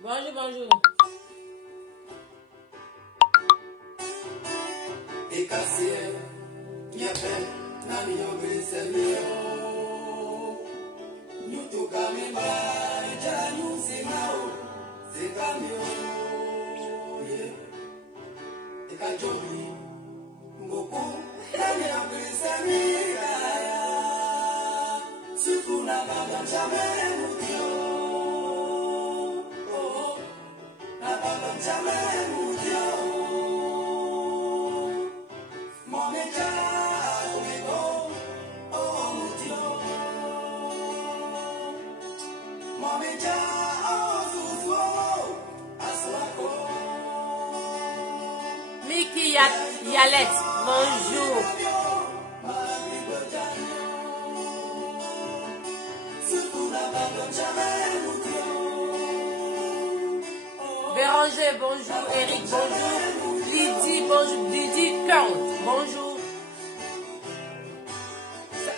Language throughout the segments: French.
Bonjour, bonjour. Miki Yalet, bonjour. Béranger, bonjour. Eric, bonjour. Lydie, bonjour. Lydie Count, bonjour.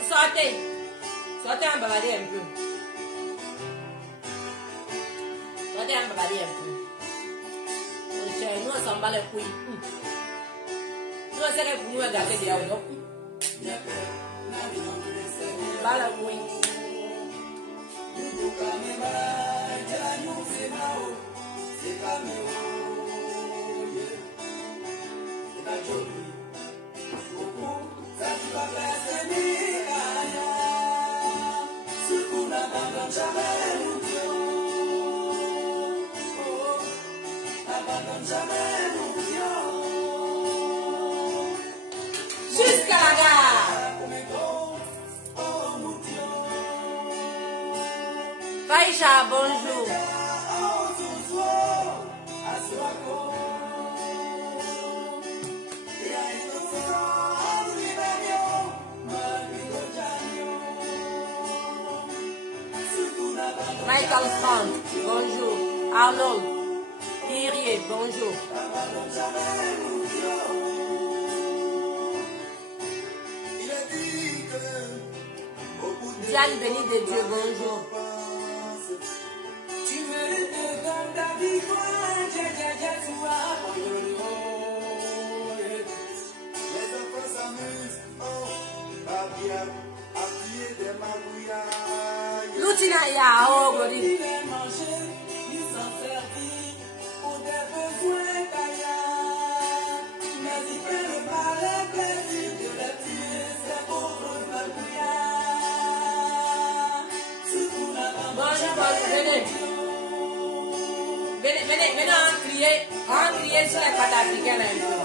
Sortez un babadé un peu. Sortez un babadé un peu. Nous, on s'en bat les couilles. Nous, on s'en bat les couilles. Nous, on s'en bat les couilles. Jusqu'à la gare. Faïcha, bonjour. Michael Frank, bonjour. Arnold Thierry, bonjour. Diane Béni de Dieu, bonjour. Lutina ya oh godi. Venez en crier sur les pâtes africaines un peu.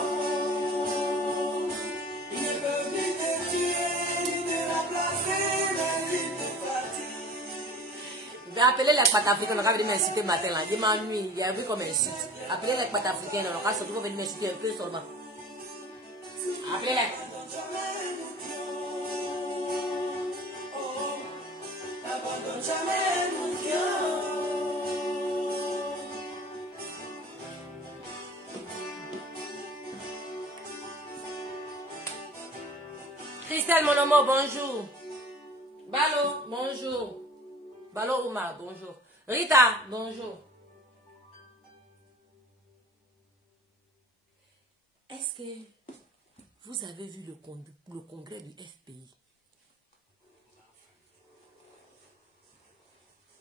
Je vais appeler les pâtes africaines, on va venir m'inciter matin là. Je m'ennuie, il y a vu comme incite. Appelez les pâtes africaines, on va surtout venir m'inciter un peu seulement. Appelez-les. Christelle Monomo, bonjour. Balo, bonjour. Balo Oumar, bonjour. Rita, bonjour. Est-ce que vous avez vu le congrès du FPI?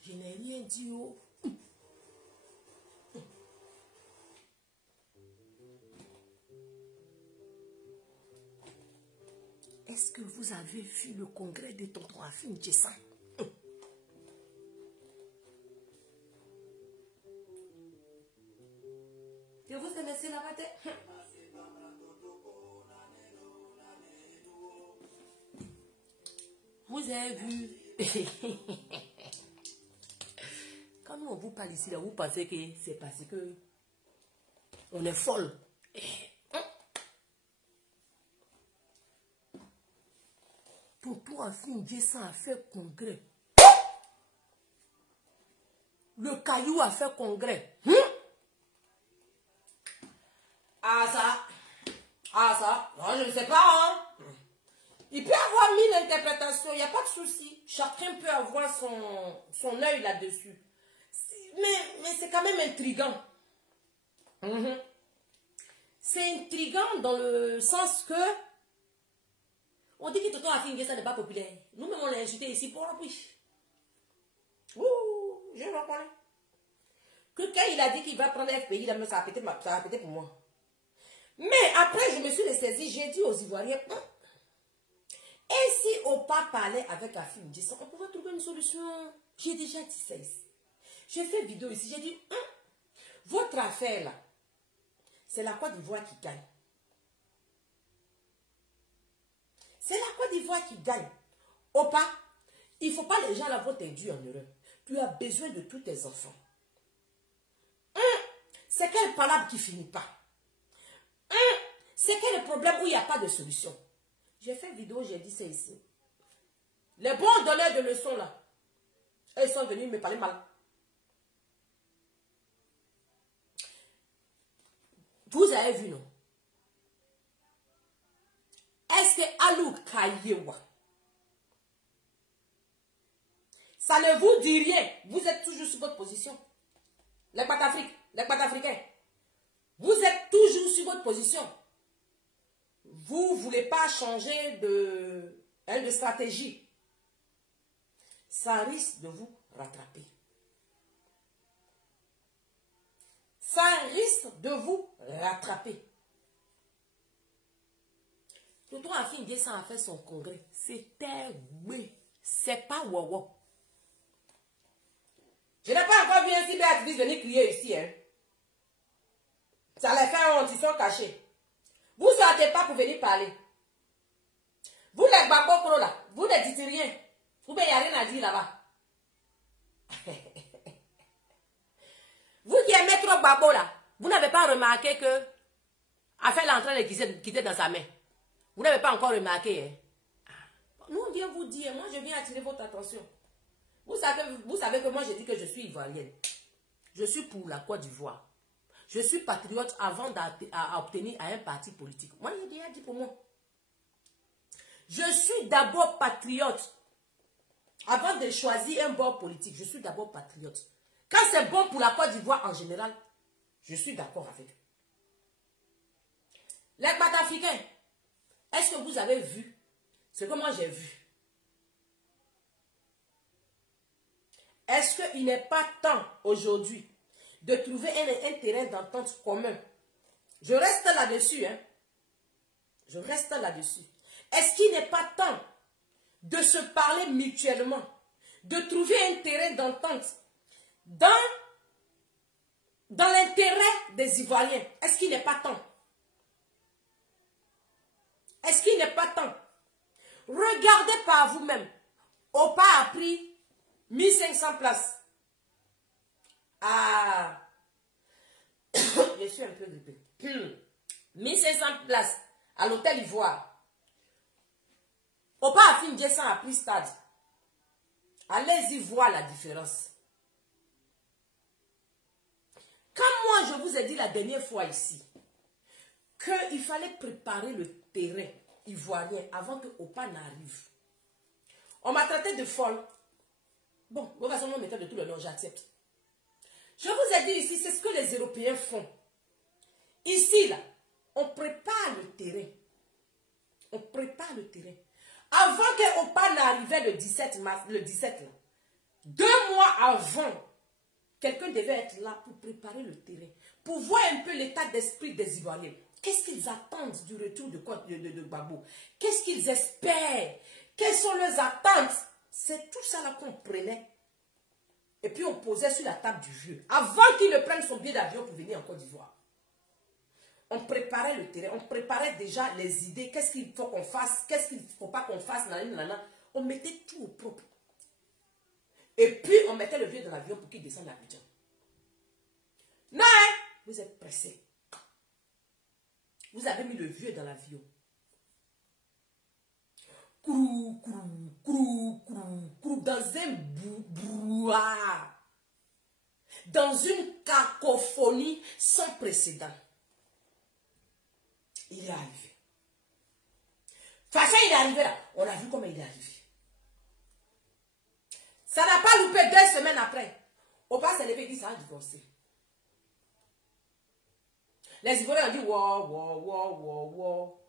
Je n'ai rien dit au... Est-ce que vous avez vu le congrès de tonton Afin Djessan? Je vous ai laissé la matin. Vous avez vu? Quand nous on vous parle ici, là, vous pensez que c'est parce que on est folle. Tonton Afin Djessan a fait congrès. Le caillou a fait congrès. Ah ça, non, je ne sais pas. Hein? Il peut avoir 1000 interprétations, il n'y a pas de souci. Chacun peut avoir son œil là-dessus. Mais c'est quand même intriguant. C'est intriguant dans le sens que on dit que Tonton Afin ça n'est pas populaire. Nous-mêmes on l'a insulté ici pour la bouche. Ouh, je le reconnais. Que quand il a dit qu'il va prendre FPI, ça a pété pour moi. Mais après, je me suis ressaisie, j'ai dit aux Ivoiriens, et si Opa parlait avec Afin, on pouvait trouver une solution. J'ai déjà dit ça ici. J'ai fait vidéo ici, j'ai dit, votre affaire là, c'est la Côte d'Ivoire qui gagne. C'est la Côte d'Ivoire qui gagne. Opa, il ne faut pas les gens là vont t'induire en erreur. Tu as besoin de tous tes enfants. C'est quel palabre qui ne finit pas. C'est quel problème où il n'y a pas de solution. J'ai fait vidéo, j'ai dit ça ici. Les bons donneurs de leçons là, ils sont venus me parler mal. Vous avez vu, non? Est-ce que Alou Kayewa, ça ne vous dit rien? Vous êtes toujours sur votre position. Les Patafricains, vous êtes toujours sur votre position. Vous ne voulez pas changer de stratégie. Ça risque de vous rattraper. Ça risque de vous rattraper. Tonton Afin N'Guessan a fait son congrès. C'était oui. C'est pas wawa. Je n'ai pas encore vu un cyberactiviste venir crier ici. Hein. Ça les fait honte, ils sont cachés. Vous ne sortez pas pour venir parler. Vous les babokros là, vous ne dites rien. Vous n'avez rien à dire là-bas. Vous qui aimez trop babo là, vous n'avez pas remarqué que a fait l'entrain de quitter dans sa main. Vous n'avez pas encore remarqué. Hein? Nous on vient vous dire, moi je viens attirer votre attention. Vous savez que moi je dis que je suis ivoirienne. Je suis pour la Côte d'Ivoire. Je suis patriote avant d'obtenir un parti politique. Moi j'ai déjà dit pour moi. Je suis d'abord patriote. Avant de choisir un bord politique, je suis d'abord patriote. Quand c'est bon pour la Côte d'Ivoire en général, je suis d'accord avec eux. Les Patafricains, est-ce que vous avez vu ce que moi j'ai vu? Est-ce qu'il n'est pas temps aujourd'hui de trouver un terrain d'entente commun? Je reste là-dessus. Hein? Je reste là-dessus. Est-ce qu'il n'est pas temps de se parler mutuellement, de trouver un terrain d'entente dans l'intérêt des Ivoiriens? Est-ce qu'il n'est pas temps? Est-ce qu'il n'est pas temps? Regardez par vous-même. Opa a pris 1500 places. Ah, je suis un peu grippée. 1500 places à l'hôtel Ivoire. Opa Afin N'Guessan a pris stade. Allez-y voir la différence. Quand moi je vous ai dit la dernière fois ici qu'il fallait préparer le terrain ivoirien avant que Opa n'arrive, on m'a traité de folle. Bon, de toute façon, on mettait de tout le nom, j'accepte. Je vous ai dit ici, c'est ce que les Européens font. Ici, là, on prépare le terrain. On prépare le terrain. Avant que Opa n'arrivait le 17 mars, le 17 là, 2 mois avant, quelqu'un devait être là pour préparer le terrain, pour voir un peu l'état d'esprit des Ivoiriens. Qu'est-ce qu'ils attendent du retour de Gbagbo? Qu'est-ce qu'ils espèrent? Quelles sont leurs attentes? C'est tout ça là qu'on prenait. Et puis on posait sur la table du vieux. Avant qu'il ne prenne son billet d'avion pour venir en Côte d'Ivoire. On préparait le terrain. On préparait déjà les idées. Qu'est-ce qu'il faut qu'on fasse? Qu'est-ce qu'il ne faut pas qu'on fasse? On mettait tout au propre. Et puis on mettait le vieux dans l'avion pour qu'il descende à Abidjan. Non, vous êtes pressés. Vous avez mis le vieux dans l'avion. Crou, crou, crou, crou, crou, dans un brouhaha, dans une cacophonie sans précédent. Il est arrivé. De toute façon, il est arrivé là. On a vu comment il est arrivé. Ça n'a pas loupé 2 semaines après. Opa s'est levé et dit ça a divorcé. Les Ivoiriens ont dit wow.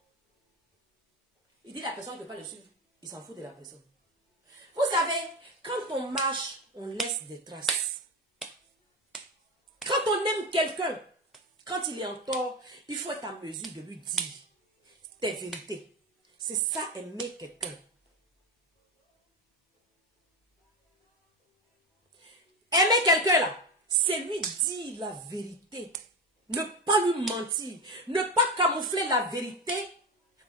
Il dit la personne ne peut pas le suivre. Il s'en fout de la personne. Vous savez, quand on marche, on laisse des traces. Quand on aime quelqu'un, quand il est en tort, il faut être en mesure de lui dire tes vérités. C'est ça, aimer quelqu'un. Aimer quelqu'un là, c'est lui dire la vérité. Ne pas lui mentir. Ne pas camoufler la vérité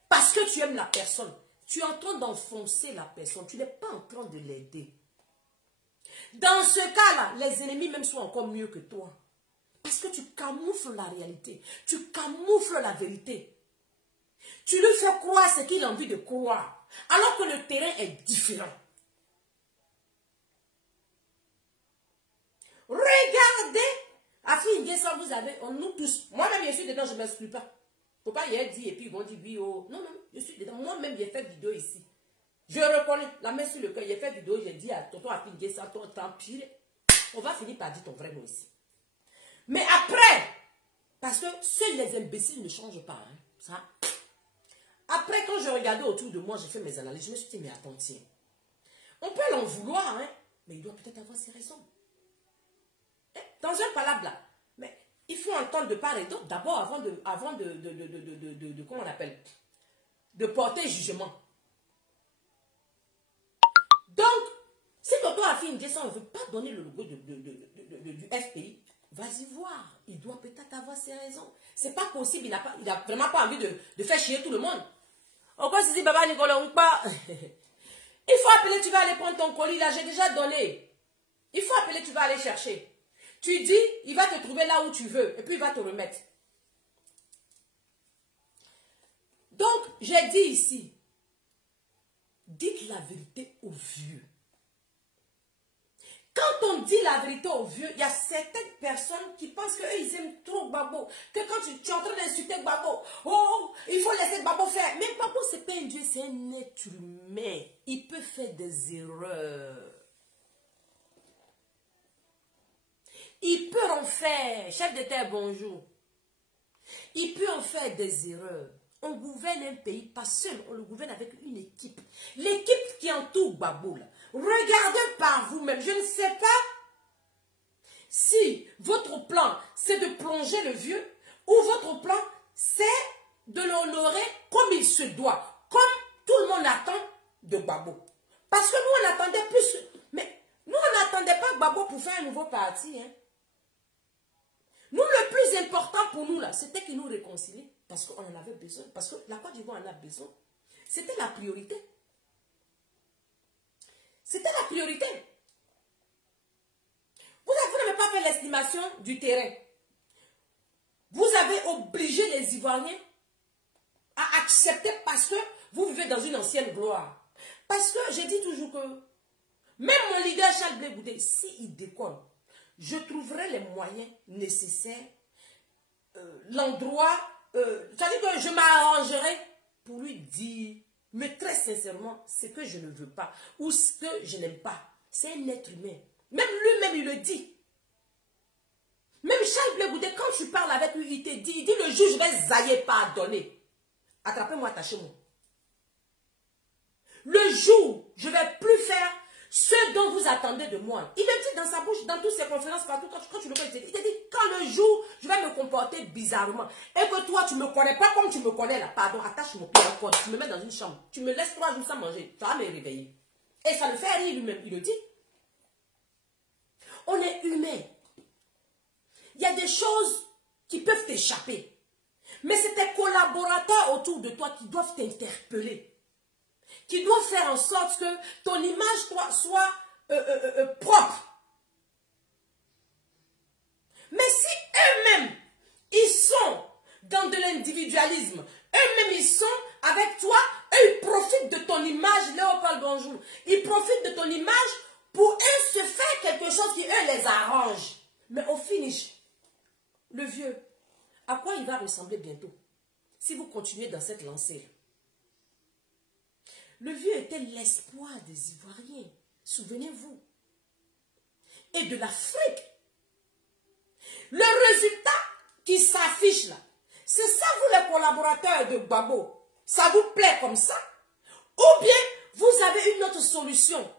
parce que tu aimes la personne. Tu es en train d'enfoncer la personne. Tu n'es pas en train de l'aider. Dans ce cas-là, les ennemis même sont encore mieux que toi. Parce que tu camoufles la réalité. Tu camoufles la vérité. Tu lui fais croire ce qu'il a envie de croire. Alors que le terrain est différent. Regardez. Afin ça, vous avez, nous tous. Moi-même, je suis dedans, je ne m'exclus pas. Il ne faut pas y être dit et puis ils vont dire oui, oh. Non, je suis dedans. Moi-même, j'ai fait vidéo ici. Je reconnais, la main sur le cœur, j'ai fait vidéo, j'ai dit à Tonton Afin ça, tant pire. On va finir par dire ton vrai nom ici. Mais après, parce que seuls les imbéciles ne changent pas. Hein, ça. Après, quand je regardais autour de moi, j'ai fait mes analyses, je me suis dit, mais attends, tiens. On peut l'en vouloir, hein, mais il doit peut-être avoir ses raisons. Dans un palabre là, mais il faut entendre de part et d'autre d'abord avant de comment on appelle, de porter jugement. Donc, si Tonton Afin N'Djessa ne veut pas donner le logo du FPI, vas-y voir, il doit peut-être avoir ses raisons. C'est pas possible, il n'a vraiment pas envie de faire chier tout le monde. Encore si Baba Nicolas ou pas, il faut appeler, tu vas aller prendre ton colis là, j'ai déjà donné. Il faut appeler, tu vas aller chercher. Tu dis, il va te trouver là où tu veux, et puis il va te remettre. Donc, j'ai dit ici, dites la vérité aux vieux. Quand on dit la vérité aux vieux, il y a certaines personnes qui pensent qu'eux, ils aiment trop Babo. Que quand tu es en train d'insulter Babo, oh, il faut laisser Babo faire. Mais Babo, ce n'est pas un Dieu, c'est un être humain. Il peut faire des erreurs. Il peut en faire. Chef de terre, bonjour. Il peut en faire des erreurs. On gouverne un pays, pas seul, on le gouverne avec une équipe. L'équipe qui entoure Babo, là. Regardez par vous-même. Je ne sais pas si votre plan, c'est de plonger le vieux, ou votre plan, c'est de l'honorer comme il se doit, comme tout le monde attend de Babo. Parce que nous, on attendait plus. Mais nous, on n'attendait pas Babo pour faire un nouveau parti. Hein. Nous, le plus important pour nous, là, c'était qu'il nous réconcilie. Parce qu'on en avait besoin. Parce que la Côte d'Ivoire en a besoin. C'était la priorité. C'était la priorité. Vous n'avez pas fait l'estimation du terrain. Vous avez obligé les Ivoiriens à accepter parce que vous vivez dans une ancienne gloire. Parce que je dis toujours que même mon leader Charles Blé Goudé, s'il décolle, je trouverai les moyens nécessaires, l'endroit, c'est-à-dire que je m'arrangerai pour lui dire, mais très sincèrement, ce que je ne veux pas ou ce que je n'aime pas. C'est un être humain. Même lui-même, il le dit. Même Charles Blé Goudé, quand tu parles avec lui, il te dit, il dit le jour, je vais zailler, pardonner. Attrapez-moi, attachez-moi. Le jour, je ne vais plus faire ce dont vous attendez de moi. Il le dit dans sa bouche, dans toutes ses conférences, partout, quand tu le connais, il te dit, quand le jour, je vais me comporter bizarrement, et que toi, tu ne me connais pas comme tu me connais là, pardon, attache mon pied encore, tu me mets dans une chambre, tu me laisses 3 jours sans manger, tu vas me réveiller. Et ça le fait rire lui-même, il le dit. On est humain. Il y a des choses qui peuvent t'échapper. Mais c'est tes collaborateurs autour de toi qui doivent t'interpeller. Qui doivent faire en sorte que ton image soit propre. Mais si eux-mêmes, ils sont dans de l'individualisme, eux-mêmes, ils sont avec toi, eux, ils profitent de ton image, Léopold, bonjour. Ils profitent de ton image pour eux se faire quelque chose qui, eux, les arrange. Mais au finish, le vieux, à quoi il va ressembler bientôt si vous continuez dans cette lancée? Le vieux était l'espoir des Ivoiriens. Souvenez-vous. et de l'Afrique. Le résultat qui s'affiche là, c'est ça vous les collaborateurs de Gbagbo. Ça vous plaît comme ça? Ou bien vous avez une autre solution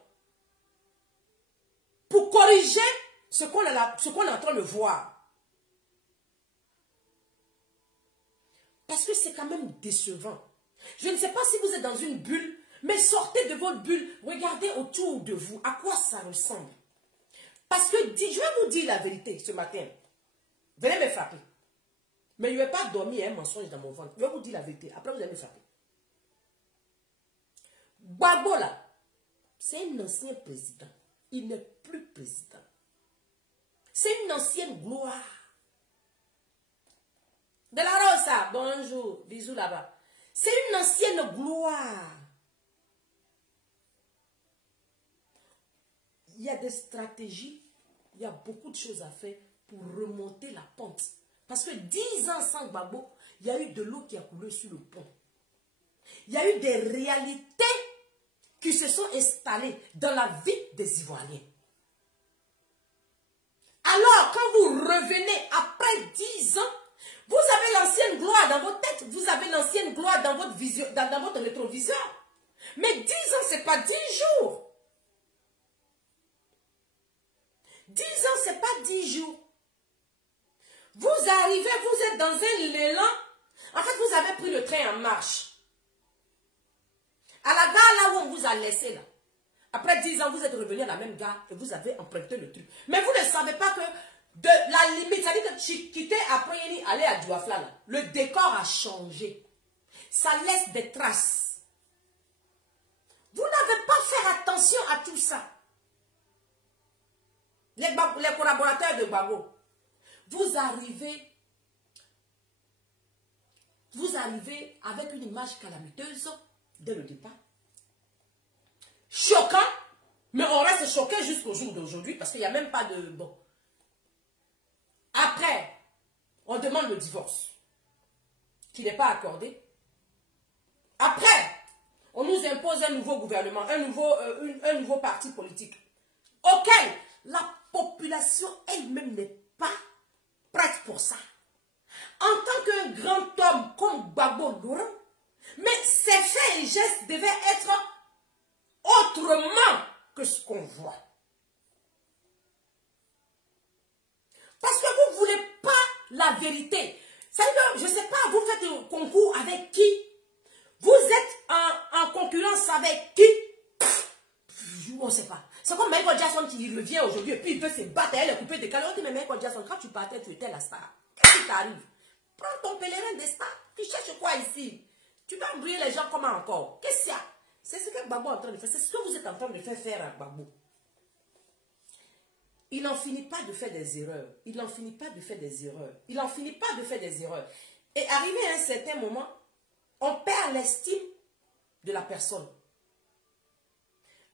pour corriger ce qu'on est en train de voir. Parce que c'est quand même décevant. Je ne sais pas si vous êtes dans une bulle, mais sortez de votre bulle, regardez autour de vous, à quoi ça ressemble. Parce que, je vais vous dire la vérité ce matin. Venez me frapper. Mais je ne vais pas dormir un mensonge dans mon ventre. Je vais vous dire la vérité, après vous allez me frapper. Gbagbo là, c'est un ancien président. Il n'est plus président. C'est une ancienne gloire. De la Rosa, bonjour, bisous là-bas. C'est une ancienne gloire. Il y a des stratégies, il y a beaucoup de choses à faire pour remonter la pente. Parce que 10 ans sans Gbagbo, il y a eu de l'eau qui a coulé sur le pont. Il y a eu des réalités qui se sont installées dans la vie des Ivoiriens. Alors, quand vous revenez après 10 ans, vous avez l'ancienne gloire dans votre tête, vous avez l'ancienne gloire dans votre vision, dans votre rétroviseur. Mais 10 ans, ce n'est pas 10 jours. 10 ans, ce n'est pas 10 jours. Vous arrivez, vous êtes dans un élan. En fait, vous avez pris le train en marche. À la gare, là où on vous a laissé, là. Après 10 ans, vous êtes revenu à la même gare et vous avez emprunté le truc. Mais vous ne savez pas que de la limite, c'est-à-dire que tu quittais après aller à Douafla, là. Le décor a changé. Ça laisse des traces. Vous n'avez pas fait attention à tout ça. Les collaborateurs de Gbagbo, vous arrivez avec une image calamiteuse dès le départ. Choquant, mais on reste choqué jusqu'au jour d'aujourd'hui parce qu'il n'y a même pas de... Bon. Après, on demande le divorce, qui n'est pas accordé. Après, on nous impose un nouveau gouvernement, un nouveau parti politique, auquel la population elle-même n'est pas prête pour ça. En tant qu'un grand homme comme Gbagbo Laurent, mais ses faits et gestes devaient être autrement que ce qu'on voit. Parce que vous ne voulez pas la vérité. Je ne sais pas, vous faites un concours avec qui? Vous êtes en concurrence avec qui? On ne sait pas. C'est comme Michael Jackson qui revient aujourd'hui et puis il peut se battre, elle est coupée de calme. On dit, mais Michael Jackson, quand tu partais, tu étais la star. Qu'est-ce qui t'arrive? Prends ton pèlerin des stars. Tu cherches quoi ici? Tu vas briller les gens comment encore? Qu'est-ce qu'il y a? C'est ce que Gbagbo est en train de faire. C'est ce que vous êtes en train de faire à Gbagbo. Il n'en finit pas de faire des erreurs. Il n'en finit pas de faire des erreurs. Il n'en finit pas de faire des erreurs. Et arrivé à un certain moment, on perd l'estime de la personne.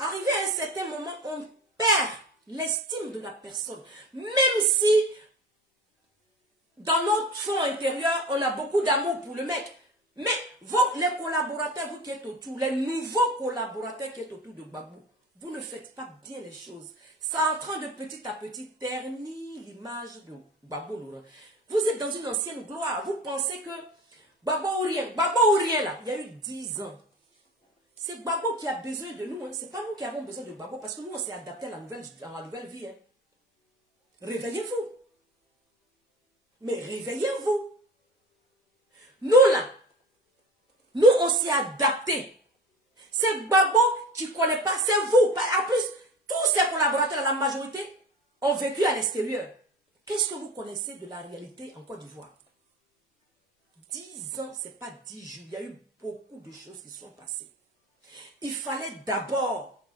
Arrivé à un certain moment, on perd l'estime de la personne. Même si, dans notre fond intérieur, on a beaucoup d'amour pour le mec. Mais les collaborateurs, vous qui êtes autour, les nouveaux collaborateurs qui êtes autour de Gbagbo, vous ne faites pas bien les choses. C'est en train de petit à petit ternir l'image de Gbagbo Laurent. Vous êtes dans une ancienne gloire. Vous pensez que Gbagbo ou rien là, il y a eu 10 ans. C'est Gbagbo qui a besoin de nous. Hein. Ce n'est pas nous qui avons besoin de Gbagbo parce que nous, on s'est adapté à la nouvelle vie. Hein. Réveillez-vous. Mais réveillez-vous. Nous là, nous, on s'est adapté. C'est Gbagbo qui ne connaît pas, c'est vous. En plus, tous ces collaborateurs, la majorité, ont vécu à l'extérieur. Qu'est-ce que vous connaissez de la réalité en Côte d'Ivoire? 10 ans, ce n'est pas 10 jours. Il y a eu beaucoup de choses qui sont passées. Il fallait d'abord,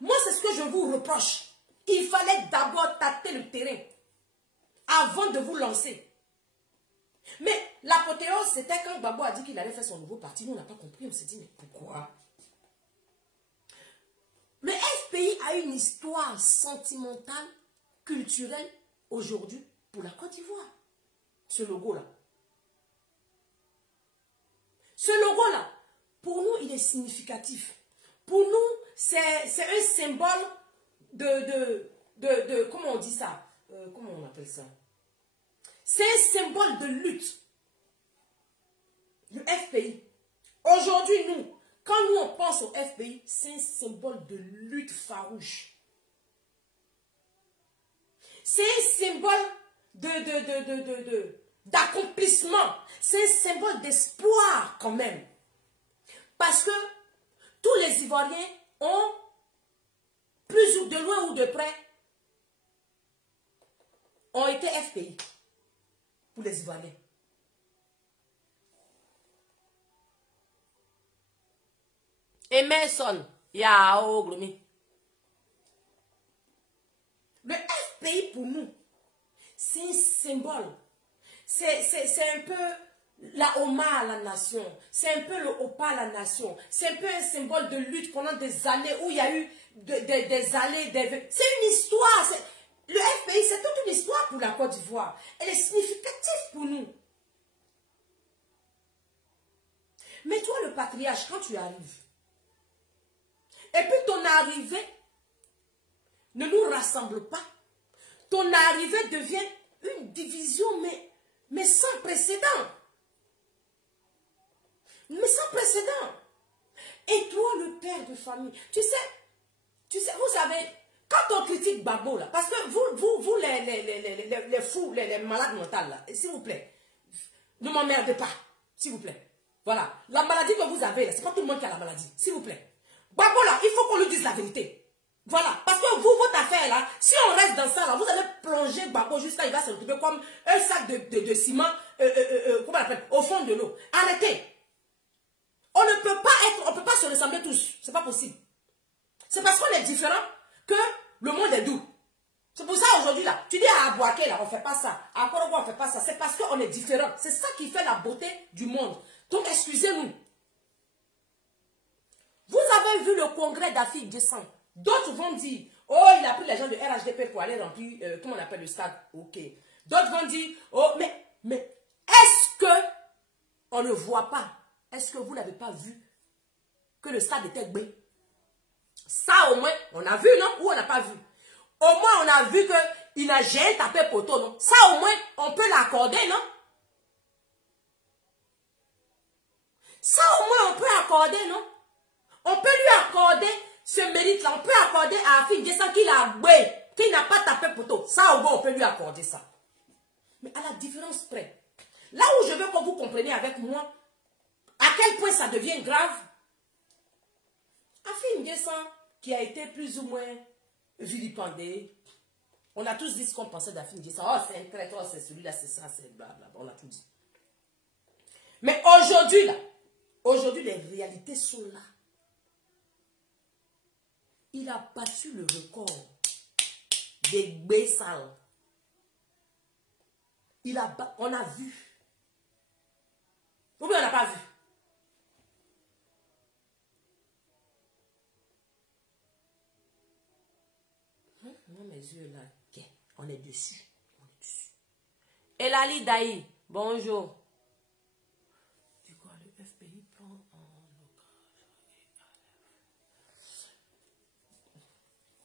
moi c'est ce que je vous reproche. Il fallait d'abord tâter le terrain avant de vous lancer. Mais l'apothéose, c'était quand Gbagbo a dit qu'il allait faire son nouveau parti. Nous, on n'a pas compris. On s'est dit, mais pourquoi? Mais ce pays a une histoire sentimentale, culturelle, aujourd'hui, pour la Côte d'Ivoire. Ce logo-là. Ce logo-là, pour nous, il est significatif. Pour nous, c'est un symbole comment on dit ça? Comment on appelle ça? C'est un symbole de lutte. Le FPI. Aujourd'hui, nous, quand nous on pense au FPI, c'est un symbole de lutte farouche. C'est un symbole d'accomplissement. C'est un symbole d'espoir quand même. Parce que tous les Ivoiriens ont, plus ou de loin ou de près, ont été FPI pour les Ivoiriens. Emerson, Yao, Glomi. Le FPI pour nous, c'est un symbole. C'est un peu la Oma à la nation. C'est un peu le Opa à la nation. C'est un peu un symbole de lutte pendant des années où il y a eu des années. C'est une histoire. Le FPI, c'est toute une histoire pour la Côte d'Ivoire. Elle est significative pour nous. Mais toi, le patriarche, quand tu arrives, et puis ton arrivée ne nous rassemble pas. Ton arrivée devient une division, mais sans précédent. Mais sans précédent. Et toi, le père de famille, tu sais, vous savez, quand on critique Gbagbo, là, parce que vous les fous, les malades mentales, là, s'il vous plaît, ne m'emmerdez pas, s'il vous plaît. Voilà, la maladie que vous avez, là, c'est pas tout le monde qui a la maladie, s'il vous plaît. Gbagbo, là, il faut qu'on lui dise la vérité. Voilà, parce que vous, votre affaire là, si on reste dans ça là, vous allez plonger Gbagbo jusqu'à il va se retrouver comme un sac de ciment comment on appelle, au fond de l'eau. Arrêtez. On ne peut pas être, on peut pas se ressembler tous. C'est pas possible. C'est parce qu'on est différent que le monde est doux. C'est pour ça aujourd'hui là, tu dis à Abouaké là, on fait pas ça. À Korogo, on fait pas ça. C'est parce qu'on est différent. C'est ça qui fait la beauté du monde. Donc excusez-nous. Vous avez vu le congrès d'Afrique descendre. D'autres vont dire, oh, il a pris les gens de RHDP pour aller remplir, comment on appelle le stade? Ok. D'autres vont dire, oh, mais est-ce que on ne voit pas? Est-ce que vous n'avez pas vu que le stade était gbé? Ça, au moins, on a vu, non? Ou on n'a pas vu? Au moins, on a vu qu'il n'a jamais tapé poteau, non? Ça, au moins, on peut l'accorder, non? Ça, au moins, on peut accorder, non? On peut lui accorder ce mérite-là. On peut accorder à Afik Gessan qu'il a gbé, qu'il n'a pas tapé poteau. Ça, au moins, on peut lui accorder ça. Mais à la différence près, là où je veux que vous compreniez avec moi, à quel point ça devient grave, Afik Gessan, qui a été plus ou moins vilipendé, on a tous dit ce qu'on pensait d'Afik Gessan. Oh, c'est un traître, oh, c'est celui-là, c'est ça, c'est blablabla. On a tout dit. Mais aujourd'hui, là, aujourd'hui, les réalités sont là. Il a battu le record des Gbessal. On a vu. Ou bien on n'a pas vu. Moi, mes yeux là, okay. On est dessus. On est dessus. Elali Daï, bonjour. Du coup, le FPI prend en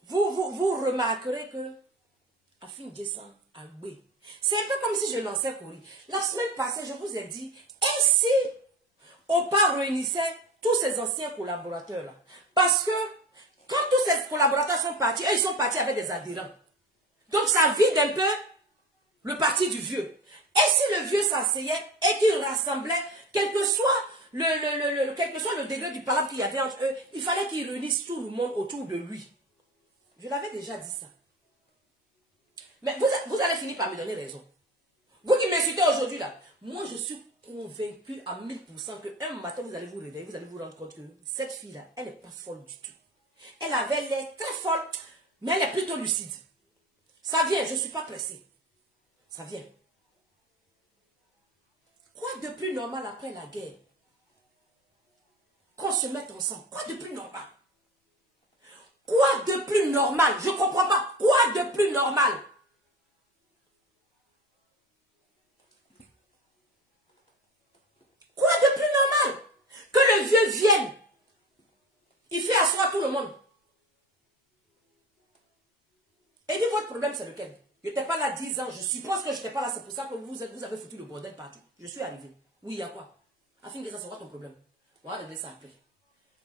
vous remarquerez que Afik Gessan a gbé. C'est un peu comme si je lançais Kori. La semaine passée, je vous ai dit, et si Opa réunissait tous ses anciens collaborateurs là? Parce que quand tous ces collaborateurs sont partis, eux, ils sont partis avec des adhérents. Donc ça vide un peu le parti du vieux. Et si le vieux s'asseyait et qu'il rassemblait, quel que soit le degré du palabre qu'il y avait entre eux, il fallait qu'il réunisse tout le monde autour de lui. Je l'avais déjà dit ça. Mais vous allez finir par me donner raison. Vous qui m'insultez aujourd'hui là, moi je suis convaincu à 1000% qu'un matin vous allez vous réveiller, vous allez vous rendre compte que cette fille là, elle n'est pas folle du tout. Elle avait l'air très folle, mais elle est plutôt lucide. Ça vient, je ne suis pas pressée. Ça vient. Quoi de plus normal après la guerre? Qu'on se mette ensemble. Quoi de plus normal? Quoi de plus normal? Je ne comprends pas. Quoi de plus normal? Quoi de plus normal? Que le vieux vienne. Il fait asseoir tout le monde. Mais il dit, votre problème, c'est lequel? Je n'étais pas là 10 ans. Je suppose que je n'étais pas là. C'est pour ça que vous avez foutu le bordel partout. Je suis arrivé. Oui, il y a quoi? Afin que ça soit ton problème. On va régler ça après.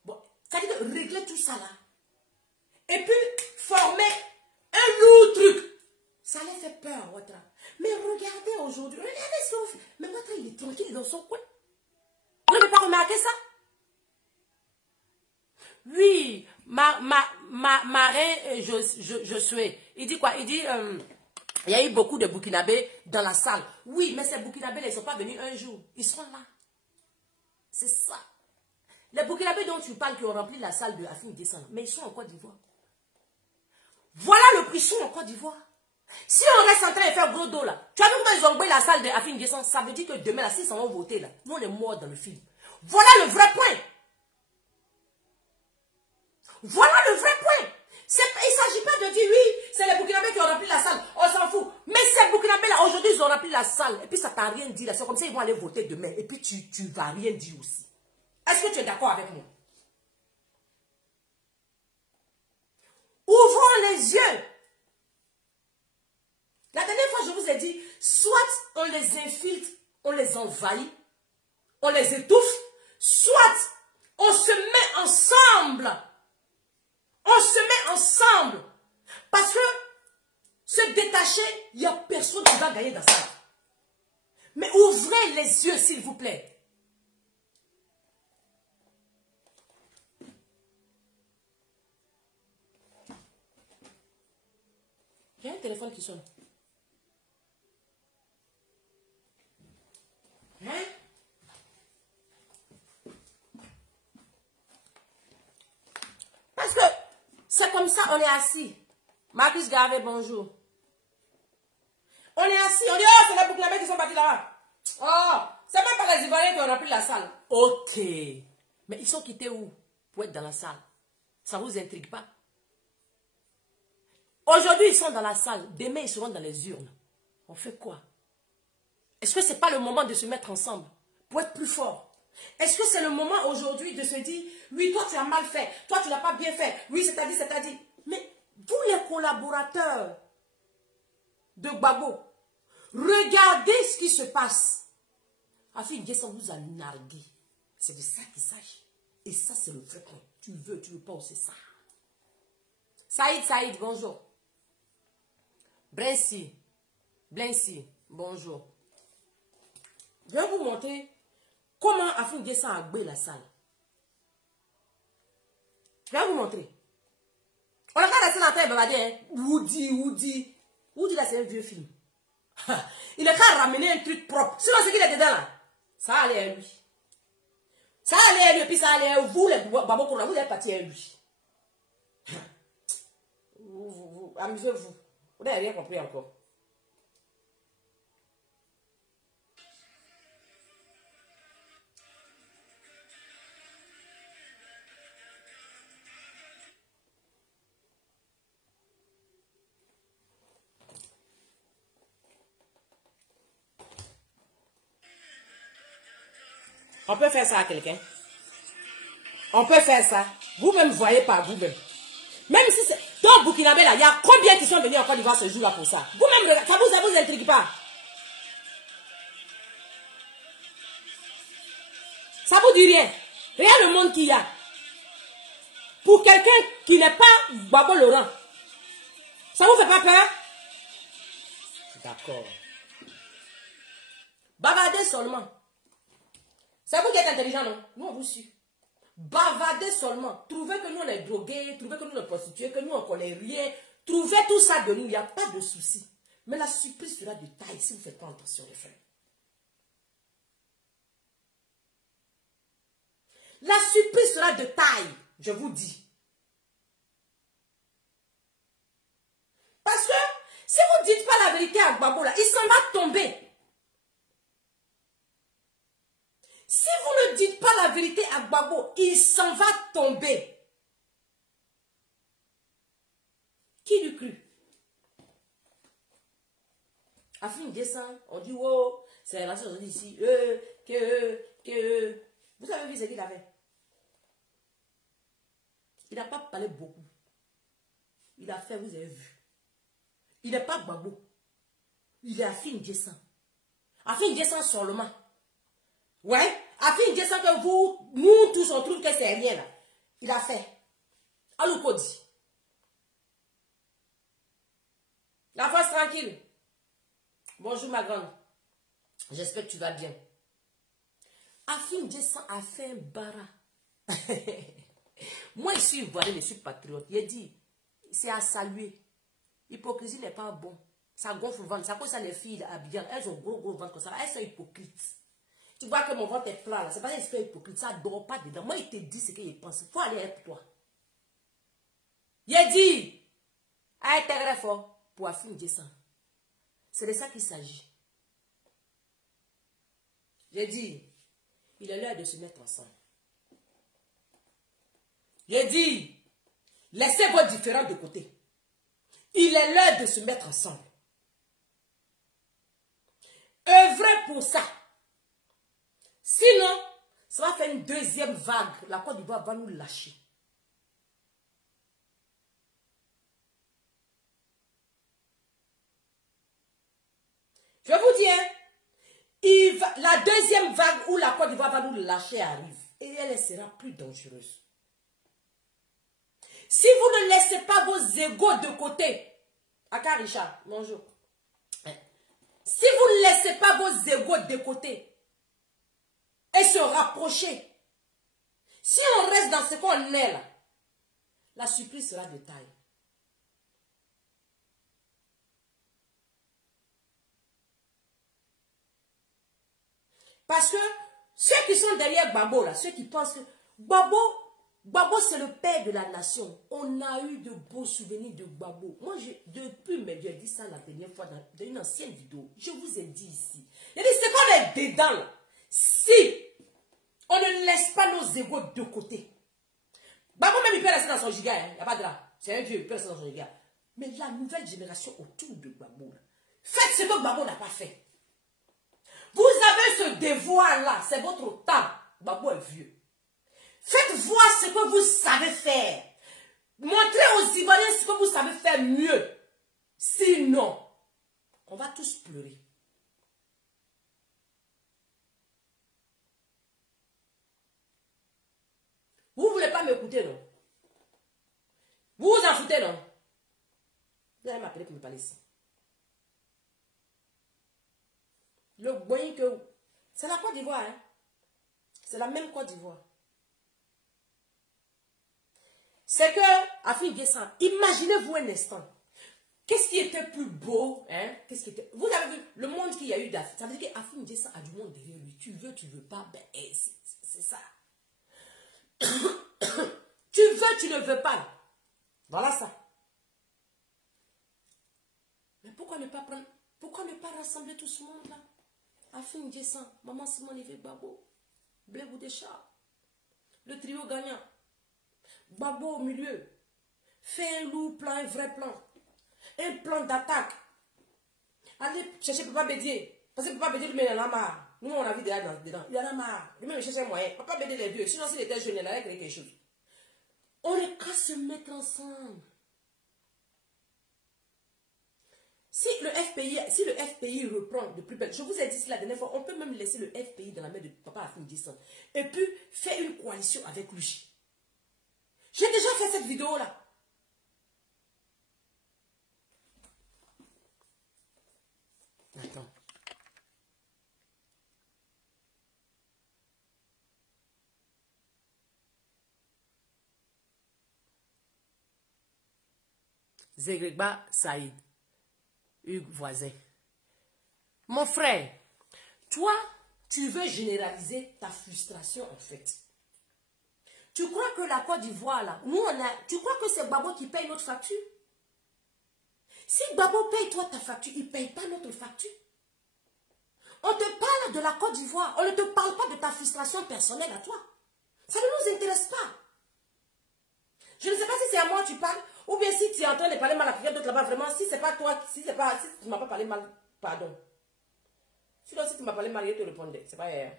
Bon, ça dit de régler tout ça là. Et puis, former un lourd truc. Ça allait faire peur, Ouattara. Mais regardez aujourd'hui. Regardez ce que vous faites. Mais Ouattara, il est tranquille dans son coin. Vous n'avez pas remarqué ça? Oui, marin, je suis. Il dit quoi? Il dit, il y a eu beaucoup de Burkinabés dans la salle. Oui, mais ces Burkinabés, ils ne sont pas venus un jour. Ils sont là. C'est ça. Les Burkinabés dont tu parles qui ont rempli la salle de Afin Descend, mais ils sont en Côte d'Ivoire. Voilà le prix, ils sont en Côte d'Ivoire. Si on reste en train de faire gros dos là, tu as vu comment ils ont oublié la salle de Afin Descend, ça veut dire que demain là, s'ils s'en vont voter là, nous on est morts dans le film. Voilà le vrai point. Voilà le vrai point. Il ne s'agit pas de dire oui, c'est les Burkinabés qui ont rempli la salle, on s'en fout. Mais ces Burkinabés là, aujourd'hui ils ont rempli la salle, et puis ça t'a rien dit là, c'est comme ça ils vont aller voter demain, et puis tu ne vas rien dire aussi. Est-ce que tu es d'accord avec moi? Ouvrons les yeux. La dernière fois, je vous ai dit, soit on les infiltre, on les envahit, on les étouffe, soit on se met ensemble. On se met ensemble. Parce que se détacher, il n'y a personne qui va gagner dans ça. Mais ouvrez les yeux, s'il vous plaît. Il y a un téléphone qui sonne. Hein? Parce que c'est comme ça, on est assis. Marcus Garvey, bonjour. On est assis, on dit, oh, c'est les Burkinabés qui sont partis là-bas. Oh, c'est même pas les Ivoiriens qui ont rempli la salle. Ok. Mais ils sont quittés où? Pour être dans la salle. Ça ne vous intrigue pas? Aujourd'hui, ils sont dans la salle. Demain, ils seront dans les urnes. On fait quoi? Est-ce que ce n'est pas le moment de se mettre ensemble pour être plus fort? Est-ce que c'est le moment aujourd'hui de se dire, oui, toi tu as mal fait, toi tu n'as pas bien fait, oui, c'est-à-dire, c'est-à-dire. Mais vous les collaborateurs de Gbagbo, regardez ce qui se passe. Afin Descend vous a nargué. C'est de ça qu'il s'agit. Et ça, c'est le vrai point. Tu veux pas, c'est ça. Saïd, bonjour. Blency, bonjour. Je vais vous montrer comment Afin Descend a gbé la salle. Je vais vous montrer. On a pas resté dans la tête bavarder. Woody là, c'est un vieux film. Il a qu'à ramener un truc propre. Sinon, ce qu'il est dedans là, ça allait à lui. Ça allait à lui, et puis ça allait à vous, les babos, vous êtes partis à lui. Amusez-vous. Vous n'avez rien compris encore. On peut faire ça à quelqu'un. On peut faire ça. Vous-même voyez par vous-même. Même si c'est... Dans Burkinabé, là, il y a combien qui sont venus en Côte d'Ivoire ce jour-là pour ça? Vous-même, ça vous intrigue pas? Ça vous dit rien? Regarde le monde qu'il y a. Pour quelqu'un qui n'est pas Gbagbo Laurent, ça vous fait pas peur? D'accord. Bavardez seulement. C'est vous qui êtes intelligent, non? Nous, on vous suit. Bavardez seulement. Trouvez que nous, on est drogués, trouvez que nous, on est prostitués, que nous, on ne connaît rien. Trouvez tout ça de nous, il n'y a pas de souci. Mais la surprise sera de taille si vous ne faites pas attention, les frères. La surprise sera de taille, je vous dis. Parce que si vous ne dites pas la vérité à Gbagbo, là, il s'en va tomber. Si vous ne dites pas la vérité à Gbagbo, il s'en va tomber. Qui lui crut? Afin Descend, on dit, oh, c'est la chose ici, Vous avez vu ce qu'il a fait? Il n'a pas parlé beaucoup. Il a fait, vous avez vu. Il n'est pas Gbagbo. Il est Afin Djessan. Afin Djessan seulement. Ouais. Afin Djessan que vous, nous tous, on trouve que c'est rien là. Il a fait. Alouko-Di. La face tranquille. Bonjour ma grande. J'espère que tu vas bien. Afin Djessan a fait un bara. Moi, je suis ivoirien, je suis patriote. Il a dit, c'est à saluer. L'hypocrisie n'est pas bon. Ça gonfle le ventre. Ça cause ça les filles habillées. Elles ont gros ventre comme ça. Elles sont hypocrites. Tu vois que mon ventre est plat là. C'est pas qu'elles sont hypocrites. Ça ne dort pas dedans. Moi, il te dit ce qu'il pense. Il faut aller avec toi. Il a dit, à être fort pour Afin Djessan. C'est de ça qu'il s'agit. J'ai dit, il est l'heure de se mettre ensemble. J'ai dit, laissez vos différends de côté. Il est l'heure de se mettre ensemble. Œuvrez pour ça. Sinon, ça va faire une deuxième vague. La Côte d'Ivoire va nous lâcher. Je vous dis, hein, la deuxième vague où la Côte d'Ivoire va nous lâcher arrive. Et elle sera plus dangereuse. Si vous ne laissez pas vos égos de côté, Aka Richard, bonjour. Si vous ne laissez pas vos égos de côté et se rapprocher, si on reste dans ce qu'on est là, la surprise sera de taille. Parce que ceux qui sont derrière Gbagbo, là, ceux qui pensent que Gbagbo c'est le père de la nation. On a eu de beaux souvenirs de Gbagbo. Moi, depuis, mais j'ai dit ça la dernière fois dans une ancienne vidéo. Je vous ai dit ici. J'ai dit, c'est qu'on est dedans, là. Si on ne laisse pas nos égos de côté. Gbagbo même, il peut rester dans son giga. Il n'y a pas de là. C'est un vieux, il peut rester dans son giga. Mais la nouvelle génération autour de Gbagbo, là, faites ce que Gbagbo n'a pas fait. Vous avez ce devoir-là, c'est votre temps. Gbagbo est vieux. Faites voir ce que vous savez faire. Montrez aux Ivoiriens ce que vous savez faire mieux. Sinon, on va tous pleurer. Vous ne voulez pas m'écouter, non? Vous vous en foutez, non? Vous allez m'appeler pour me parler ici. Le boyin que... C'est la Côte d'Ivoire, hein? C'est la même Côte d'Ivoire. C'est que, Afin Djessan, imaginez-vous un instant. Qu'est-ce qui était plus beau, hein? Qu'est-ce qui était... Vous avez vu le monde qu'il y a eu d'Afin. Ça veut dire qu'Afin Djessan a du monde derrière lui. Tu veux, tu veux pas, ben, c'est ça. Tu veux, tu ne veux pas. Voilà ça. Mais pourquoi ne pas prendre... Pourquoi ne pas rassembler tout ce monde-là? Afin Djessan, Maman Simone et Gbagbo, Blé Boudécha, le trio gagnant. Gbagbo au milieu. Fais un lourd plan, un vrai plan. Un plan d'attaque. Allez chercher Papa Bédier. Parce que Papa Bédier, lui, il en a marre. Nous, on a vu déjà dedans. Il en a marre. Lui-même, il cherche un moyen. Papa Bédier, les vieux. Sinon, s'il était jeune, il allait créer quelque chose. On est qu'à se mettre ensemble. Si le FPI reprend de plus belle, je vous ai dit la dernière fois, on peut même laisser le FPI dans la main de Papa Afin Djessan. Et puis, faire une coalition avec lui. J'ai déjà fait cette vidéo-là. Attends. Zegreba Saïd, Hugues Voisin. Mon frère, toi, tu veux généraliser ta frustration en fait. Tu crois que la Côte d'Ivoire, là, nous on a... Tu crois que c'est Gbagbo qui paye notre facture? Si Gbagbo paye toi ta facture, il ne paye pas notre facture. On te parle de la Côte d'Ivoire, on ne te parle pas de ta frustration personnelle à toi. Ça ne nous intéresse pas. Je ne sais pas si c'est à moi que tu parles, ou bien si tu es en train de parler mal à quelqu'un d'autre là-bas, vraiment, si c'est pas toi, si tu ne m'as pas parlé mal, pardon. Sinon, si tu m'as parlé mal, je te répondais. C'est pas hier.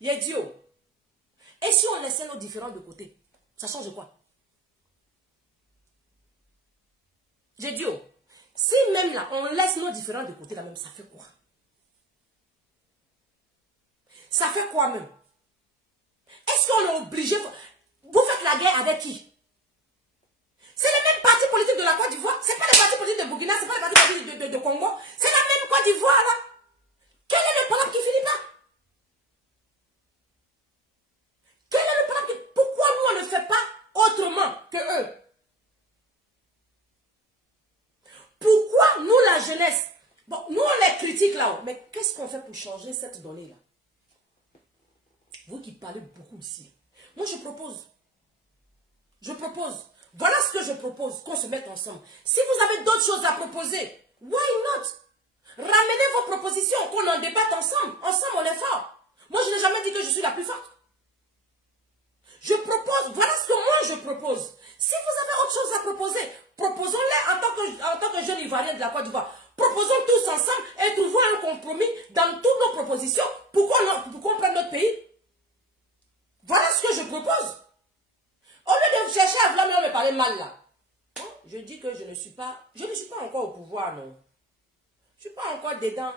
Idiot. Et si on laissait nos différends de côté, ça change quoi? J'ai dit, oh, si même là, on laisse nos différents de côté là même, ça fait quoi? Ça fait quoi même? Est-ce qu'on est obligé? Vous faites la guerre avec qui? C'est le même parti politique de la Côte d'Ivoire. C'est pas le parti politique de Burkina, c'est pas le parti politique de Congo. C'est la même Côte d'Ivoire là. Quel est le problème qui finit pas? Quel est le problème qui... Pourquoi nous on ne fait pas autrement que eux? Pourquoi nous la jeunesse? Bon, nous on les critique là-haut. Mais qu'est-ce qu'on fait pour changer cette donnée là? Vous qui parlez beaucoup ici. Moi je propose. Voilà ce que je propose, qu'on se mette ensemble. Si vous avez d'autres choses à proposer, why not? Ramenez vos propositions, qu'on en débatte ensemble. Ensemble, on est fort. Moi, je n'ai jamais dit que je suis la plus forte. Je propose, voilà ce que moi je propose. Si vous avez autre chose à proposer, proposons-les en tant que jeunes Ivoiriens de la Côte d'Ivoire. Proposons tous ensemble et trouvons un compromis dans toutes nos propositions pour qu'on prenne notre pays. Voilà ce que je propose. Au lieu de chercher à blâmer, on me parlait mal là. Bon, je dis que je ne suis pas encore au pouvoir, non. Je ne suis pas encore dedans.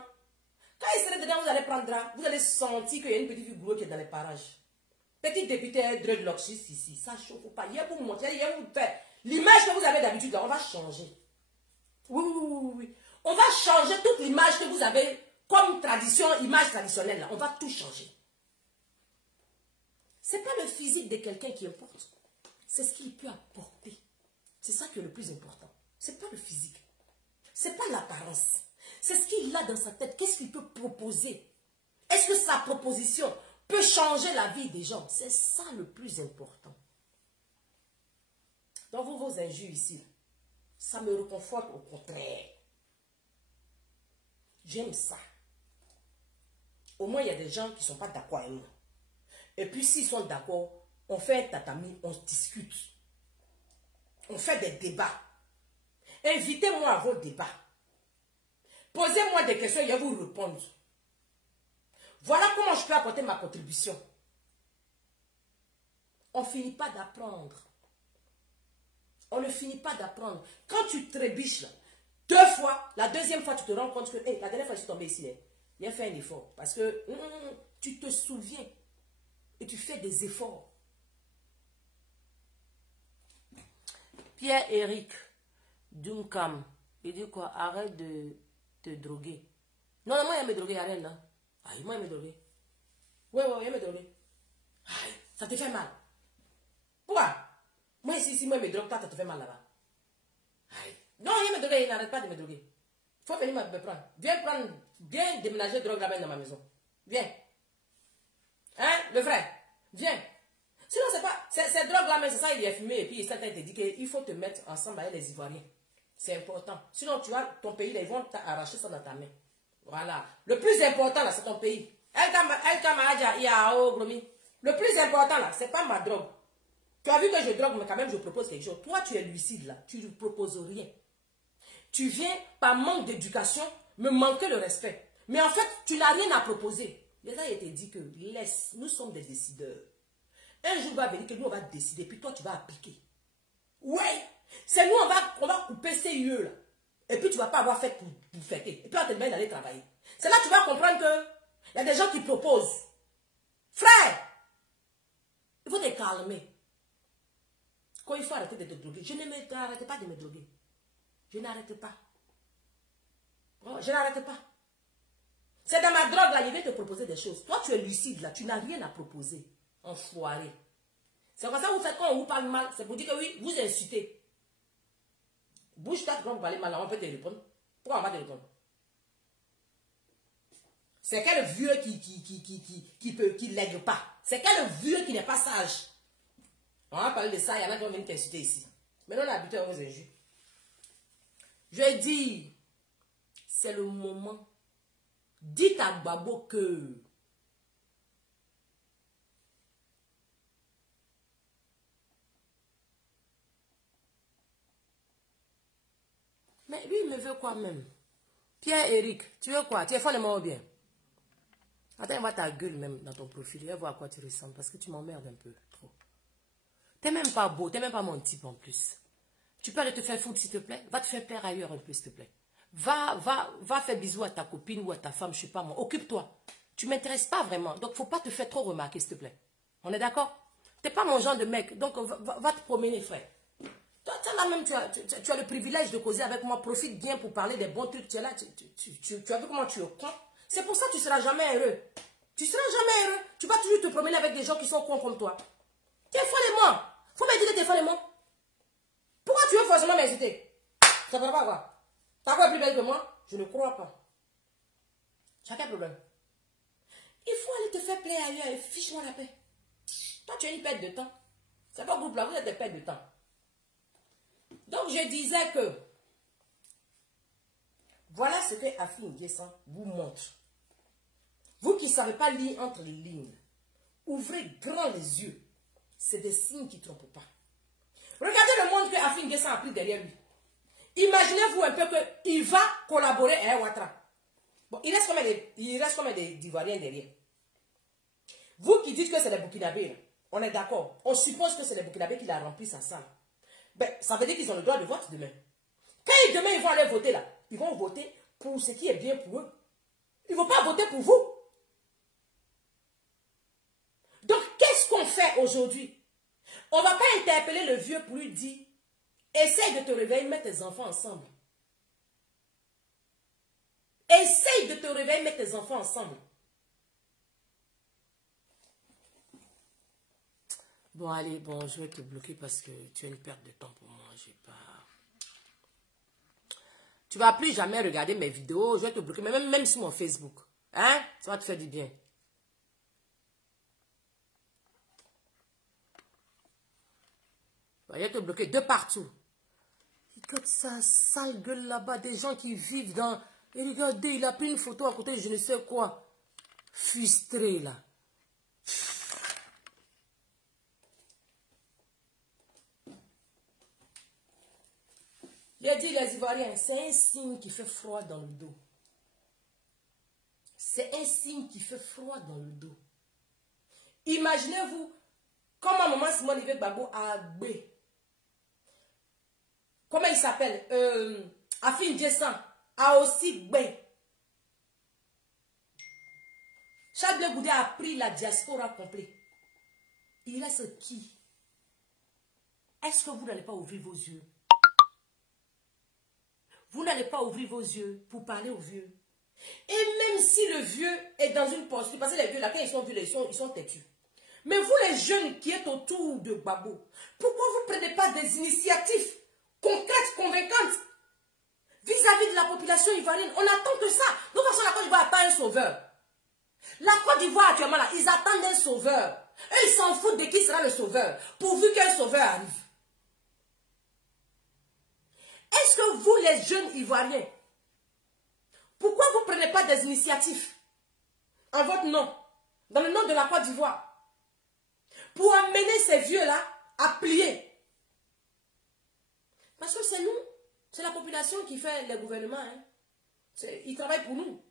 Quand il serait dedans, vous allez prendre, vous allez sentir qu'il y a une petite figure qui est dans les parages. Petit député dreadlockiste ici, ça ne chauffe pas. Il y a vous montrer, il y a vous faire. L'image que vous avez d'habitude, là, on va changer. Oui. On va changer toute l'image que vous avez comme tradition, image traditionnelle, là. On va tout changer. Ce n'est pas le physique de quelqu'un qui importe. C'est ce qu'il peut apporter. C'est ça qui est le plus important. Ce n'est pas le physique. Ce n'est pas l'apparence. C'est ce qu'il a dans sa tête. Qu'est-ce qu'il peut proposer? Est-ce que sa proposition peut changer la vie des gens? C'est ça le plus important. Donc vos injures ici, ça me réconforte au contraire. J'aime ça. Au moins, il y a des gens qui ne sont pas d'accord avec moi. Et puis, s'ils sont d'accord, on fait un tatami, on discute. On fait des débats. Invitez-moi à vos débats. Posez-moi des questions et je vais vous répondre. Voilà comment je peux apporter ma contribution. On ne finit pas d'apprendre. On ne finit pas d'apprendre. Quand tu trébuches, là, 2 fois, la deuxième fois, tu te rends compte que la dernière fois, je suis tombée ici. Il a fait un effort. Parce que tu te souviens. Et tu fais des efforts. Pierre-Éric Dunkam, il dit quoi? Arrête de te droguer. Non, moi, il me droguer, arrête là. Aïe, moi, il me droguer. Ouais, il me droguer. Aïe, ça te fait mal. Pourquoi? Moi, ici, moi, il me drogue, toi, ça te fait mal là-bas. Aïe. Non, il me droguer, il n'arrête pas de me droguer. Il faut venir me prendre. Viens déménager drogue là-bas dans ma maison. Viens. Hein, le vrai? Viens. Sinon, c'est pas... Ces drogues-là, mais c'est ça, il est fumé. Et puis, certains te disent qu'il faut te mettre ensemble avec les Ivoiriens. C'est important. Sinon, tu vois, ton pays, là, ils vont t'arracher ça dans ta main. Voilà. Le plus important, là, c'est ton pays. Le plus important, là, c'est pas ma drogue. Tu as vu que je drogue, mais quand même, je propose quelque chose. Toi, tu es lucide, là. Tu ne proposes rien. Tu viens, par manque d'éducation, me manquer le respect. Mais en fait, tu n'as rien à proposer. Les gens, ils te disent que laisse, nous sommes des décideurs. Un jour va venir que nous, on va décider, puis toi, tu vas appliquer. Ouais, c'est nous, on va couper ces yeux là. Et puis, tu ne vas pas avoir fait pour fêter. Et puis, on va te mettre d'aller travailler. C'est là que tu vas comprendre que il y a des gens qui proposent. Frère, il faut te calmer. Quand il faut arrêter de te droguer, je n'arrête pas de me droguer. Je n'arrête pas. Oh, je n'arrête pas. C'est dans ma drogue là, je vais te proposer des choses. Toi, tu es lucide là, tu n'as rien à proposer. Enfoiré. C'est comme ça que vous faites quand on vous parle mal. C'est pour dire que oui, vous insultez. Bouge-toi quand vous parlez mal, on peut te répondre. Pourquoi on va te répondre? C'est quel vieux qui lègue pas? C'est quel vieux qui n'est pas sage? On va parler de ça, il y en a qui vont venir t'insulter ici. Mais on est habitué à vos injures. Je dis, c'est le moment. Dites à Babo que mais lui, il me veut quoi même? Pierre-Éric, tu veux quoi? Tu es follement bien. Attends, vois ta gueule même dans ton profil. Je vais voir à quoi tu ressembles parce que tu m'emmerdes un peu trop. T'es même pas beau, t'es même pas mon type en plus. Tu peux aller te faire foutre, s'il te plaît. Va te faire plaire ailleurs un peu, s'il te plaît. Va faire bisous à ta copine ou à ta femme, je sais pas moi. Occupe-toi. Tu ne m'intéresses pas vraiment. Donc, il ne faut pas te faire trop remarquer, s'il te plaît. On est d'accord? Tu n'es pas mon genre de mec. Donc, va te promener, frère. Toi, là même, tu as le privilège de causer avec moi. Profite bien pour parler des bons trucs. Tu es là, tu as vu comment tu es con. C'est pour ça que tu ne seras jamais heureux. Tu ne seras jamais heureux. Tu vas toujours te promener avec des gens qui sont cons comme toi. Tu es follement. Faut me dire que tu es follement. Pourquoi tu veux forcément m'hésiter? Ça ne va pas quoi? Ta voix est plus belle que moi? Je ne crois pas. Tu as quel problème? Il faut aller te faire plaisir ailleurs et fiche-moi la paix. Toi, tu es une perte de temps. C'est pas groupe là, vous êtes des pertes de temps. Donc, je disais que voilà ce que Afin N'Guessan vous montre. Vous qui ne savez pas lire entre les lignes, ouvrez grand les yeux. C'est des signes qui ne trompent pas. Regardez le monde que Afin N'Guessan a pris derrière lui. Imaginez-vous un peu qu'il va collaborer avec Ouattara. Bon, il reste combien d'Ivoiriens derrière? Vous qui dites que c'est des Burkinabés, là, on est d'accord. On suppose que c'est les Burkinabés qui l'ont rempli sa salle. Ben, ça veut dire qu'ils ont le droit de vote demain. Quand demain ils vont aller voter là, ils vont voter pour ce qui est bien pour eux. Ils ne vont pas voter pour vous. Donc, qu'est-ce qu'on fait aujourd'hui? On ne va pas interpeller le vieux pour lui dire, essaye de te réveiller, mets tes enfants ensemble. Essaye de te réveiller, mets tes enfants ensemble. Bon, allez, bon, je vais te bloquer parce que tu as une perte de temps pour moi. J'ai pas... Tu vas plus jamais regarder mes vidéos. Je vais te bloquer, même sur mon Facebook. Hein? Ça va te faire du bien. Je vais te bloquer de partout. Regarde ça, sale gueule là-bas. Des gens qui vivent dans... Et regardez, il a pris une photo à côté de je ne sais quoi. Frustré là. J'ai dit les Ivoiriens, c'est un signe qui fait froid dans le dos. C'est un signe qui fait froid dans le dos. Imaginez-vous comment maman Simone Yves Gbagbo a gbé. Comment il s'appelle? Afin N'Guessan a aussi gbé. Charles Blé Goudé a pris la diaspora complète. Il reste qui? Est-ce que vous n'allez pas ouvrir vos yeux? Vous n'allez pas ouvrir vos yeux pour parler aux vieux. Et même si le vieux est dans une posture, parce que les vieux, là, quand ils sont vieux, ils sont têtus. Mais vous, les jeunes qui êtes autour de Gbagbo, pourquoi vous ne prenez pas des initiatives concrètes, convaincantes vis-à-vis de la population ivoirienne? On attend que ça. De toute façon, la Côte d'Ivoire attend un sauveur. La Côte d'Ivoire, actuellement, là, ils attendent un sauveur. Eux, ils s'en foutent de qui sera le sauveur, pourvu qu'un sauveur arrive. Est-ce que vous, les jeunes Ivoiriens, pourquoi vous ne prenez pas des initiatives en votre nom, dans le nom de la Côte d'Ivoire, pour amener ces vieux-là à plier? Parce que c'est nous, c'est la population qui fait le gouvernement. Hein. Ils travaillent pour nous.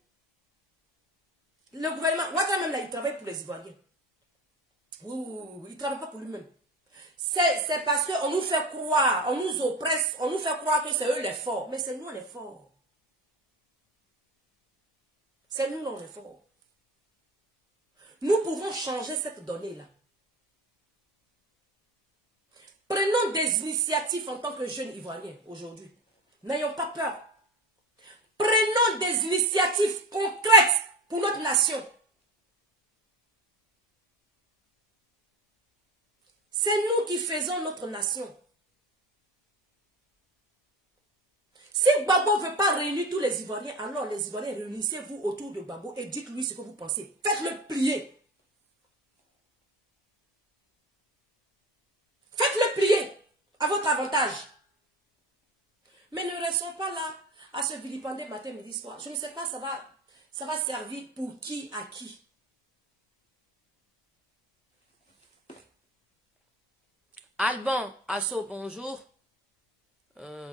Le gouvernement, Ouattara même là, il travaille pour les Ivoiriens. Oui, il ne travaille pas pour lui-même. C'est parce qu'on nous fait croire, on nous oppresse, on nous fait croire que c'est eux les forts. Mais c'est nous les forts. C'est nous les forts. Nous pouvons changer cette donnée-là. Prenons des initiatives en tant que jeunes Ivoiriens aujourd'hui. N'ayons pas peur. Prenons des initiatives concrètes pour notre nation. C'est nous qui faisons notre nation. Si Gbagbo ne veut pas réunir tous les Ivoiriens, alors les Ivoiriens, réunissez-vous autour de Gbagbo et dites-lui ce que vous pensez. Faites-le plier. Faites-le plier à votre avantage. Mais ne restons pas là à se vilipender matin, midi, soir. Je ne sais pas, ça va servir pour qui, à qui. Alban, Asso, bonjour.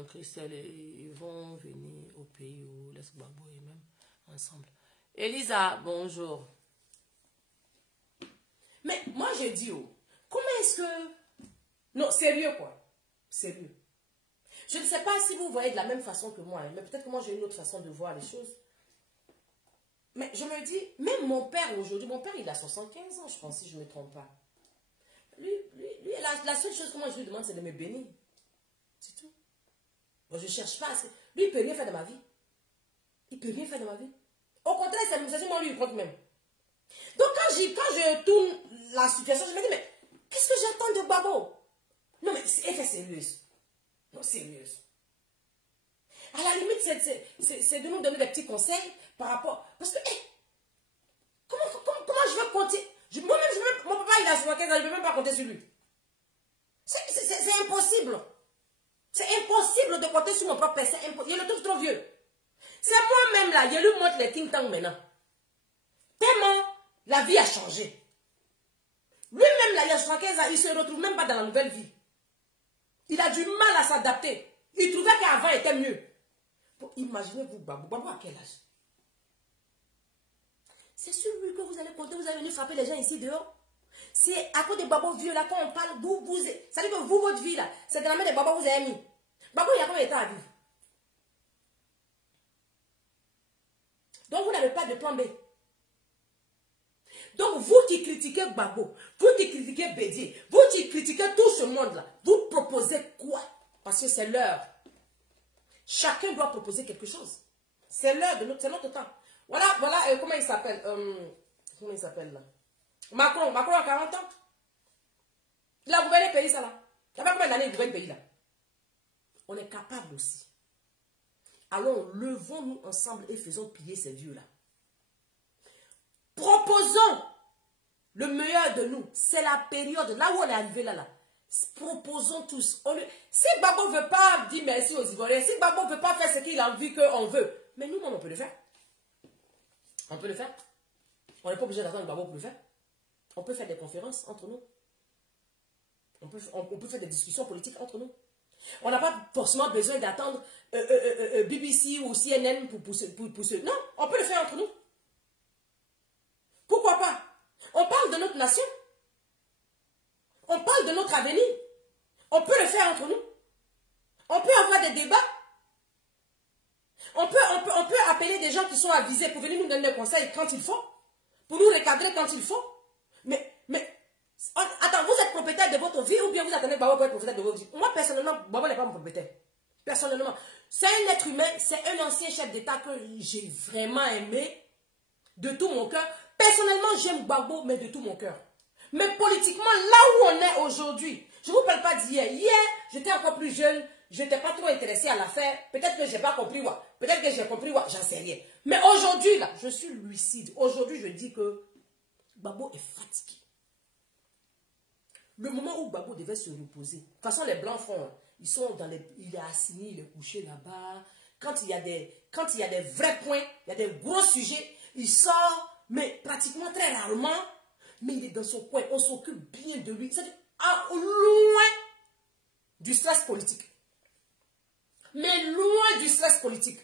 Christelle, ils vont venir au pays où les Gbagbo et même ensemble. Elisa, bonjour. Mais moi je dis, comment est-ce que... Non, sérieux quoi. Sérieux. Je ne sais pas si vous voyez de la même façon que moi, hein, mais peut-être que moi j'ai une autre façon de voir les choses. Mais je me dis, même mon père aujourd'hui, mon père il a 75 ans, je pense, si je ne me trompe pas. Lui la seule chose que moi je lui demande, c'est de me bénir. C'est tout. Bon, je ne cherche pas. Lui, il ne peut rien faire de ma vie. Il ne peut rien faire de ma vie. Au contraire, c'est moi lui, il compte même. Donc quand je tourne la situation, je me dis, mais qu'est-ce que j'attends de Babo? Non, mais elle fait sérieuse. Non, sérieuse. À la limite, c'est de nous donner des petits conseils par rapport... Parce que, comment je veux compter? Moi-même, mon papa, il a 75 ans, je ne peux même pas compter sur lui. C'est impossible. C'est impossible de compter sur mon propre père. C'est impossible. Il le trouve trop vieux. C'est moi-même là, je lui montre les ting tang maintenant. Tellement la vie a changé. Lui-même là, il a 75 ans, il ne se retrouve même pas dans la nouvelle vie. Il a du mal à s'adapter. Il trouvait qu'avant était mieux. Imaginez-vous, Babou à quel âge? C'est sur lui que vous allez compter, vous allez venir frapper les gens ici dehors. C'est à cause des babos vieux là, quand on parle, ça veut dire que vous, votre vie là, c'est dans la main des babos que vous avez mis. Babou, il y a combien de temps à vivre? Donc vous n'avez pas de plan B. Donc vous qui critiquez Babo, vous qui critiquez Bédier, vous qui critiquez tout ce monde-là, vous proposez quoi? Parce que c'est l'heure. Chacun doit proposer quelque chose. C'est l'heure de notre temps. Voilà, comment il s'appelle? Comment il s'appelle là? Macron a 40 ans. Il a gouverné le pays, ça là. Il y a combien d'années il gouverne le pays là? On est capable aussi. Alors, levons-nous ensemble et faisons piller ces vieux-là. Proposons le meilleur de nous. C'est la période, là où on est arrivé là. Proposons tous. Si Babo ne veut pas dire merci aux Ivoiriens, si Babo ne veut pas faire ce qu'il a envie qu'on veut, mais nous, on peut le faire. On peut le faire. On n'est pas obligé d'attendre Babo pour le faire. On peut faire des conférences entre nous. On peut faire des discussions politiques entre nous. On n'a pas forcément besoin d'attendre BBC ou CNN pour ce... Non, on peut le faire entre nous. Pourquoi pas? On parle de notre nation. On parle de notre avenir. On peut le faire entre nous. On peut avoir des débats. On peut appeler des gens qui sont avisés pour venir nous donner des conseils quand il faut. Pour nous recadrer quand il faut. Attends, vous êtes propriétaire de votre vie ou bien vous attendez Babo pour être propriétaire de votre vie? Moi, personnellement, Babo n'est pas mon propriétaire. Personnellement. C'est un être humain, c'est un ancien chef d'État que j'ai vraiment aimé de tout mon cœur. Personnellement, j'aime Babo, mais de tout mon cœur. Mais politiquement, là où on est aujourd'hui, je ne vous parle pas d'hier. Hier, j'étais encore plus jeune, je n'étais pas trop intéressée à l'affaire. Peut-être que je n'ai pas compris, peut-être que j'ai compris, j'en sais rien. Mais aujourd'hui, là, je suis lucide. Aujourd'hui, je dis que Babo est fatigué. Le moment où Babo devait se reposer, de toute façon, les Blancs font, il est assigné, il est couché là-bas. Quand il y a des vrais points, il y a des gros sujets, il sort, mais pratiquement très rarement, mais il est dans son coin, on s'occupe bien de lui. C'est-à-dire, loin du stress politique. Mais loin du stress politique.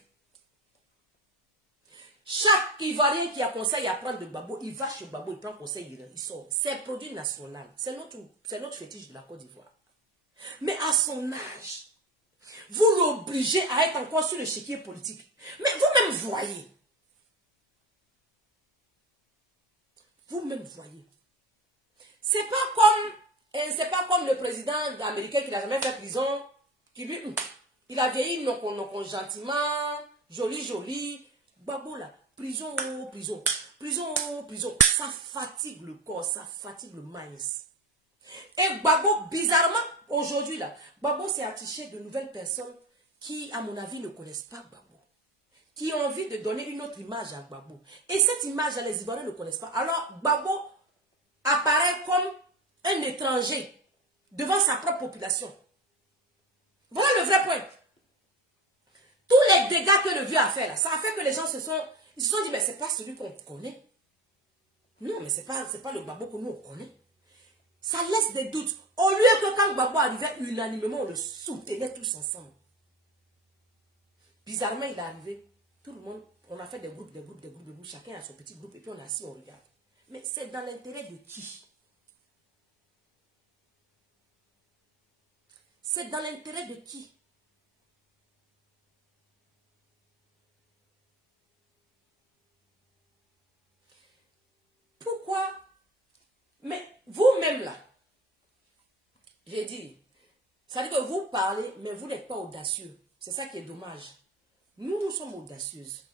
Chaque Ivoirien qui a conseil à prendre de Babo, il va chez Babo, il prend conseil, il sort. C'est un produit national. C'est notre fétiche de la Côte d'Ivoire. Mais à son âge, vous l'obligez à être encore sur le chéquier politique. Mais vous-même voyez. Vous-même voyez. C'est pas comme le président américain qui n'a jamais fait prison, qui lui, il a vieilli gentiment, joli. Babo là, prison, prison. Ça fatigue le corps, ça fatigue le maïs. Et Babo, bizarrement, aujourd'hui là, Babo s'est attiché de nouvelles personnes qui, à mon avis, ne connaissent pas Babo. Qui ont envie de donner une autre image à Babo. Et cette image, les Ivoiriens ne connaissent pas. Alors, Babo apparaît comme un étranger devant sa propre population. Voilà le vrai point. Tous les dégâts que le vieux a fait là, ça a fait que les gens se sont dit, mais c'est pas celui qu'on connaît. Non, mais c'est pas le Babo que nous on connaît. Ça laisse des doutes. Au lieu que quand Babo arrivait unanimement, on le soutenait tous ensemble. Bizarrement, il est arrivé. Tout le monde, on a fait des groupes. Chacun a son petit groupe et puis on est assis, on regarde. Mais c'est dans l'intérêt de qui? C'est dans l'intérêt de qui? l'ai dit. Ça veut dire que vous parlez, mais vous n'êtes pas audacieux. C'est ça qui est dommage. Nous, nous sommes audacieuses.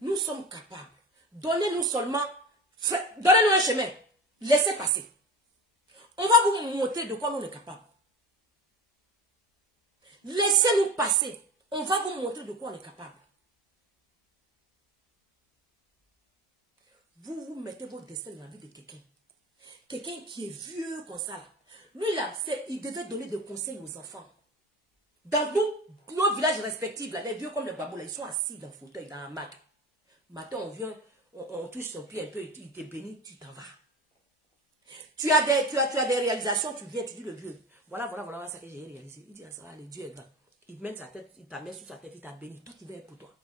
Nous sommes capables. Donnez-nous seulement, donnez-nous un chemin. Laissez passer. On va vous montrer de quoi nous sommes capables. Laissez-nous passer. On va vous montrer de quoi on est capable. Vous mettez votre destin dans la vie de quelqu'un. Quelqu'un qui est vieux comme ça. Là. Lui, là, il devait donner des conseils aux enfants. Dans nos villages respectifs, là, les vieux comme les babous, là, ils sont assis dans le fauteuil, dans la mac. Matin, on vient, on touche son pied un peu, il te bénit, tu t'en vas. Tu as des réalisations, tu viens, tu dis le vieux. Voilà ça que j'ai réalisé. Il dit, ah, ça va, le Dieu est grand. Il met sa tête, il t'a mis sur sa tête, il t'a béni. Toi, tu veux être pour toi.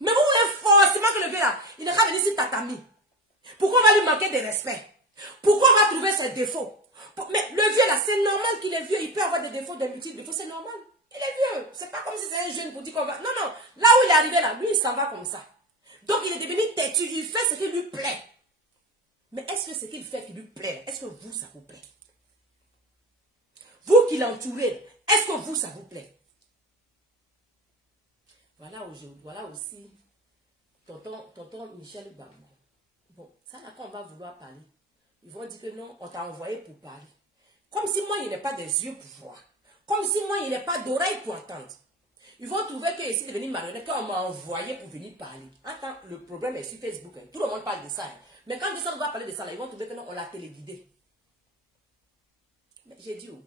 Mais vous voulez forcément que le vieux là, il n'est pas venu sur ta tamie. Pourquoi on va lui manquer de respect? Pourquoi on va trouver ses défauts? Mais le vieux là, c'est normal qu'il est vieux. Il peut avoir des défauts, des multiples défauts, c'est normal. Il est vieux. C'est pas comme si c'est un jeune pour dire qu'on va. Non, non. Là où il est arrivé là, lui, il s'en va comme ça. Donc il est devenu têtu. Il fait ce qui lui plaît. Mais est-ce que ce qu'il fait qui lui plaît? Est-ce que vous, ça vous plaît? Vous qui l'entourez, est-ce que vous, ça vous plaît? Voilà aussi tonton Michel Gbagbo. Bon, ça là, quand on va vouloir parler, ils vont dire que non, on t'a envoyé pour parler. Comme si moi, il n'ai pas des yeux pour voir. Comme si moi, il n'ai pas d'oreilles pour entendre. Ils vont trouver que ici, de venir marionnette, quand on m'a envoyé pour venir parler. Attends, le problème est sur Facebook. Hein. Tout le monde parle de ça. Hein. Mais quand on va parler de ça, là, ils vont trouver que non, on l'a téléguidé. Mais j'ai dit où?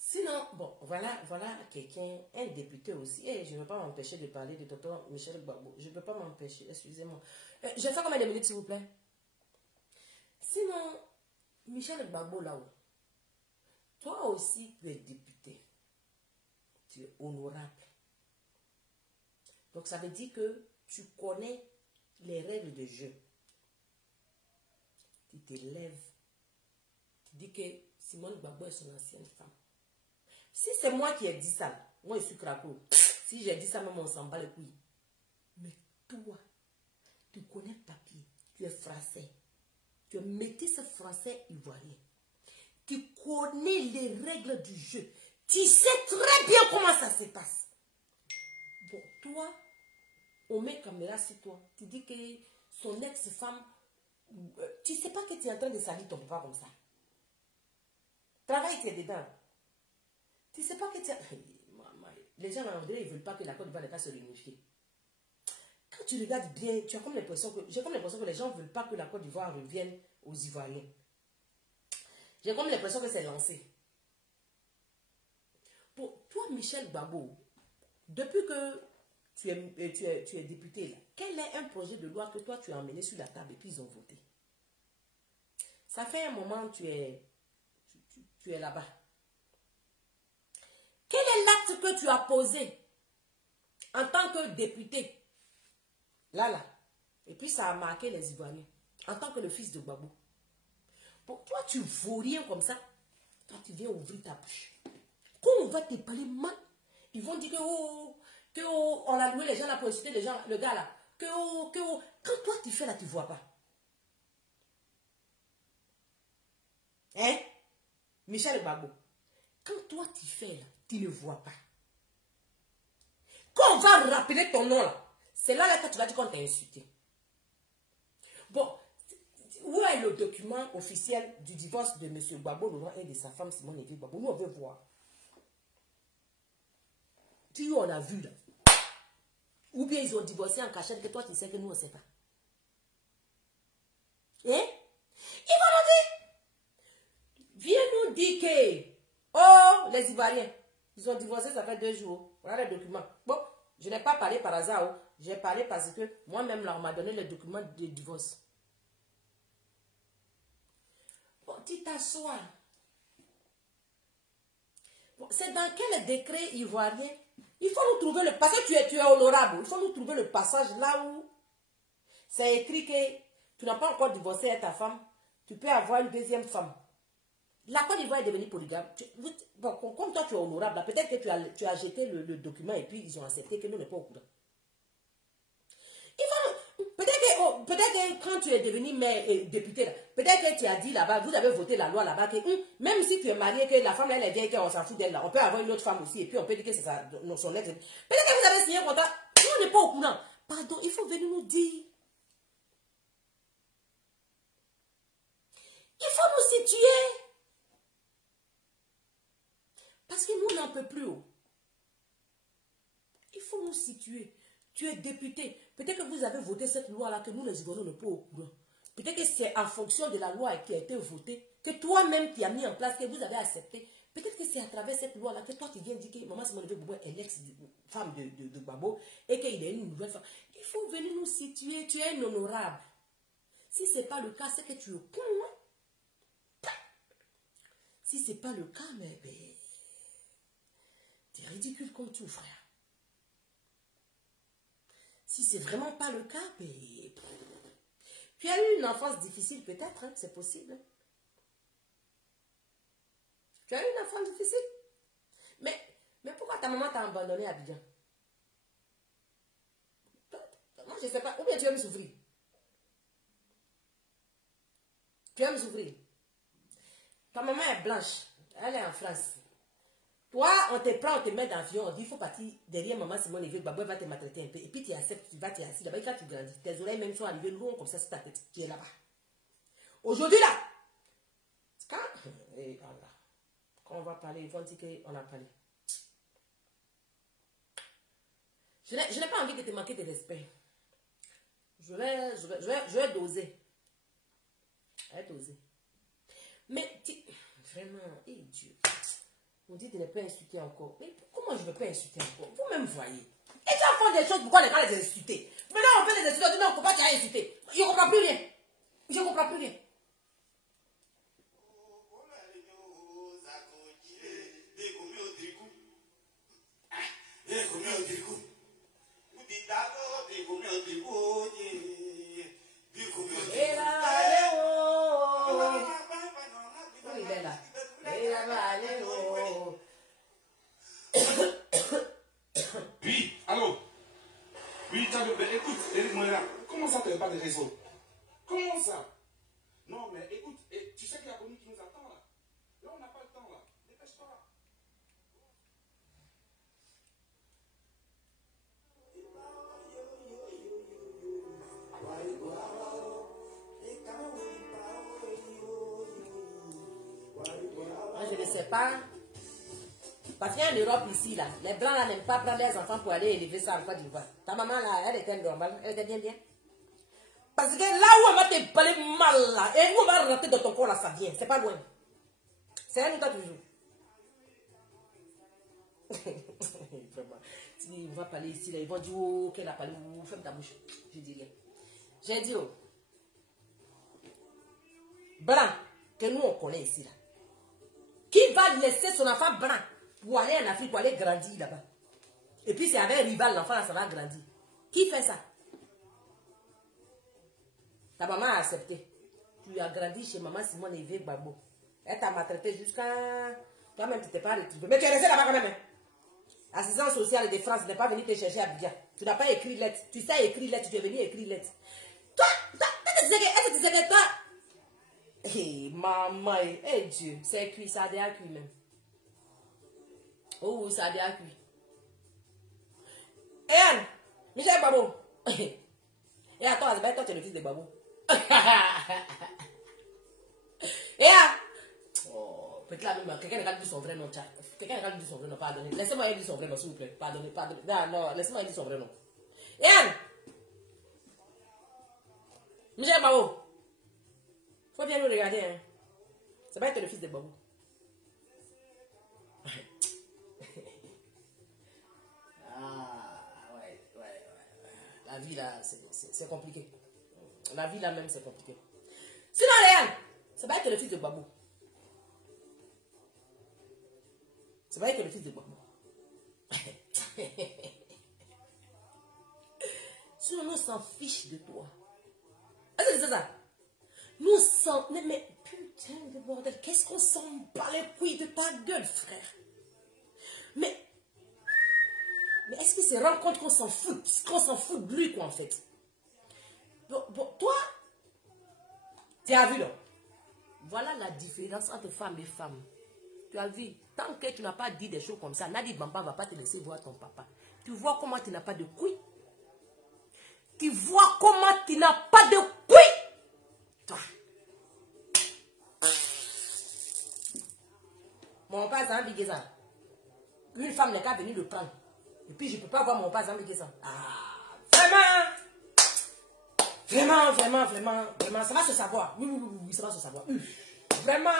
Sinon, bon, voilà quelqu'un, un député aussi. Et je ne veux pas m'empêcher de parler de tonton Michel Gbagbo. Je ne peux pas m'empêcher, excusez-moi. Je vais faire combien de minutes, s'il vous plaît? Sinon, Michel Gbagbo, là-haut, toi aussi, tu es député. Tu es honorable. Donc, ça veut dire que tu connais les règles de jeu. Tu te lèves. Tu dis que Simone Gbagbo est son ancienne femme. Si c'est moi qui ai dit ça, moi je suis craquot. Si j'ai dit ça, même on s'en bat les couilles. Mais toi, tu connais le papier, tu es français. Tu es métis français ivoirien. Tu connais les règles du jeu. Tu sais très bien comment ça se passe. Bon, toi, on met caméra sur toi. Tu dis que son ex-femme, tu ne sais pas que tu es en train de salir ton papa comme ça. Travaille, tu es dedans. Tu ne sais pas que tu as... Les gens, ils ne veulent pas que la Côte d'Ivoire se réunifie. Quand tu regardes bien, tu as comme l'impression que... J'ai comme l'impression que les gens ne veulent pas que la Côte d'Ivoire revienne aux Ivoiriens. J'ai comme l'impression que c'est lancé. Pour toi, Michel Gbagbo, depuis que tu es député, là, quel est un projet de loi que toi, tu as emmené sur la table et puis ils ont voté? Ça fait un moment que tu es là-bas. Quel est l'acte que tu as posé en tant que député? Là. Et puis ça a marqué les Ivoiriens. En tant que le fils de Gbagbo. Pour toi, tu ne vaux rien comme ça. Toi, tu viens ouvrir ta bouche. Quand on va te parler mal, ils vont dire que on a loué les gens là pour inciter les gens, le gars là. Quand toi tu fais là, tu ne vois pas. Hein? Michel Gbagbo. Quand toi tu fais là, tu ne vois pas. Quand on va rappeler ton nom là, c'est là que tu vas dire qu'on t'a insulté. Bon, où est le document officiel du divorce de M. Gbagbo Laurent et de sa femme Simone Gbagbo? Nous on veut voir. Tu on a vu là. Ou bien ils ont divorcé en cachette que toi tu sais que nous on ne sait pas. Hein? Ils vont nous dire. Viens nous dire que oh, les Ivoiriens, ils ont divorcé, ça fait 2 jours. Voilà les documents. Bon, je n'ai pas parlé par hasard. Oh. J'ai parlé parce que moi-même, là, on m'a donné les documents de divorce. Bon, tu t'assois. Bon, c'est dans quel décret ivoirien Il faut nous trouver le... Parce que tu es honorable. Il faut nous trouver le passage là où c'est écrit que tu n'as pas encore divorcé avec ta femme. Tu peux avoir une deuxième femme. La Côte d'Ivoire est devenue polygame. Bon, comme toi tu es honorable, peut-être que tu as jeté le document et puis ils ont accepté que nous n'est pas au courant. Peut-être que quand tu es devenu député, peut-être que tu as dit là-bas, vous avez voté la loi là-bas, que même si tu es marié, que la femme elle est vieille, qu'on s'en fout d'elle, on peut avoir une autre femme aussi, et puis on peut dire que c'est son ex. Peut-être que vous avez signé un contrat, nous on n'est pas au courant. Pardon, il faut venir nous dire. Il faut nous situer. Parce que nous, on n'en peut plus. Il faut nous situer. Tu es député. Peut-être que vous avez voté cette loi-là que nous, les Ivoiriens, ne sommes pas au courant. Peut-être que c'est en fonction de la loi qui a été votée, que toi-même tu as mis en place, que vous avez accepté. Peut-être que c'est à travers cette loi-là que toi, tu viens dire que Maman Simone Veil Gbagbo est l'ex-femme de Gbagbo et qu'il est une nouvelle femme. Il faut venir nous situer. Tu es un honorable. Si ce n'est pas le cas, c'est que tu es con. Hein? Si ce n'est pas le cas, mais tu es ridicule comme tout, frère. Si c'est vraiment pas le cas, tu as eu une enfance difficile peut-être, hein, c'est possible. Tu as eu une enfance difficile. Mais pourquoi ta maman t'a abandonné à Abidjan? Moi, je ne sais pas. Ou bien tu aimes souffrir. Tu aimes souffrir. Ta maman est blanche. Elle est en France. Toi, on te prend, on te met dans l'avion, on dit il faut partir derrière Maman Simone Veil Gbagbo, elle va te maltraiter un peu. Et puis tu acceptes, tu vas t'assis là-bas. Et quand tu grandis, tes oreilles même sont arrivées longues comme ça sur ta tête. Tu es là-bas. Aujourd'hui là, quand on va parler, ils vont dire qu'on a parlé. Je n'ai pas envie de te manquer de respect. Je vais doser. Je vais doser. Mais vraiment, Dieu. On dit de ne pas insulter encore. Mais comment je ne vais pas insulter encore? Vous-même voyez. Et tu as fait des choses, pourquoi ne pas les insulter? Maintenant on fait les insulter, on dit non, pourquoi tu as insulté? Je ne comprends plus rien. Je ne comprends plus rien. Il est là. Oui, allô? Oui, écoute, Eric Moïla, comment ça tu n'as pas de réseau? Comment ça? Non, mais écoute, tu sais qu'il y a Bonnie qui nous attend là. Là, on n'a pas le temps là. Dépêche-toi. Moi, je ne sais pas. Parce qu'il y a en Europe ici, là, les Blancs là n'aiment pas prendre les enfants pour aller élever ça en Côte d'Ivoire. Ta maman là, elle était normale, elle était bien. Parce que là où on va te parler mal là, et où on va rentrer dans ton corps là, ça vient, c'est pas loin. C'est un temps toujours. Vraiment. Si on va parler ici, là, ils vont dire, oh, qu'elle a parlé, oh, ferme ta bouche. Je dis rien. J'ai dit, oh, Blanc, que nous on connaît ici là. Qui va laisser son enfant blanc pour aller en Afrique, pour aller grandir là-bas? Et puis c'est avec un rival, l'enfant là, ça va grandir. Qui fait ça? Ta maman a accepté. Tu as grandi chez Maman Simone Veil Gbagbo. Elle t'a maltraité jusqu'à... Toi-même, tu t'es pas retrouvé. Mais tu es resté là-bas quand même. Hein? Assistance sociale de France n'est pas venu te chercher à Abidjan. Tu n'as pas écrit lettre. Tu sais écrire lettre, tu es venu écrire lettre. Toi, est-ce que tu sais que toi... Hé, maman, hé Dieu, c'est cuit, ça a déjà cuit même. Oh, ça a déjà cuit. Hé Anne, Michel Gbagbo. Et attends, toi tu es le fils de Gbagbo. Et Anne. Oh, peut-être là même, quelqu'un n'a pas dit son vrai nom, quelqu'un n'a pas dit son vrai nom, pardonnez. Laissez-moi dire son vrai nom, s'il vous plaît. Pardonnez. Non, laissez-moi dire son vrai nom. Et Anne. Michel Gbagbo. Faut bien nous regarder, hein. Ça va être le fils de Gbagbo. Ah, ouais. La vie là, c'est compliqué. La vie là même, c'est compliqué. Sinon, Léane, ça va être le fils de Gbagbo. Ça va être le fils de Gbagbo. Sinon, nous s'en fiche de toi. Est-ce que c'est ça? Nous s'en... Mais putain de bordel, qu'est-ce qu'on s'en bat les couilles de ta gueule, frère? Mais est-ce qu'il se rend compte qu'on s'en fout? Qu'on s'en fout de lui, quoi, en fait? Bon, toi, tu as vu, là? Voilà la différence entre femmes et femmes. Tu as vu? Tant que tu n'as pas dit des choses comme ça, Nadi Bamba ne va pas te laisser voir ton papa. Tu vois comment tu n'as pas de couilles? Tu vois comment tu n'as pas de couilles? Toi. Mon père, ça a ça. Une femme n'est qu'à venir le prendre. Et puis, je ne peux pas voir mon père, ça a ça. Ah, vraiment, ça va se savoir. Oui, ça va se savoir. Vraiment.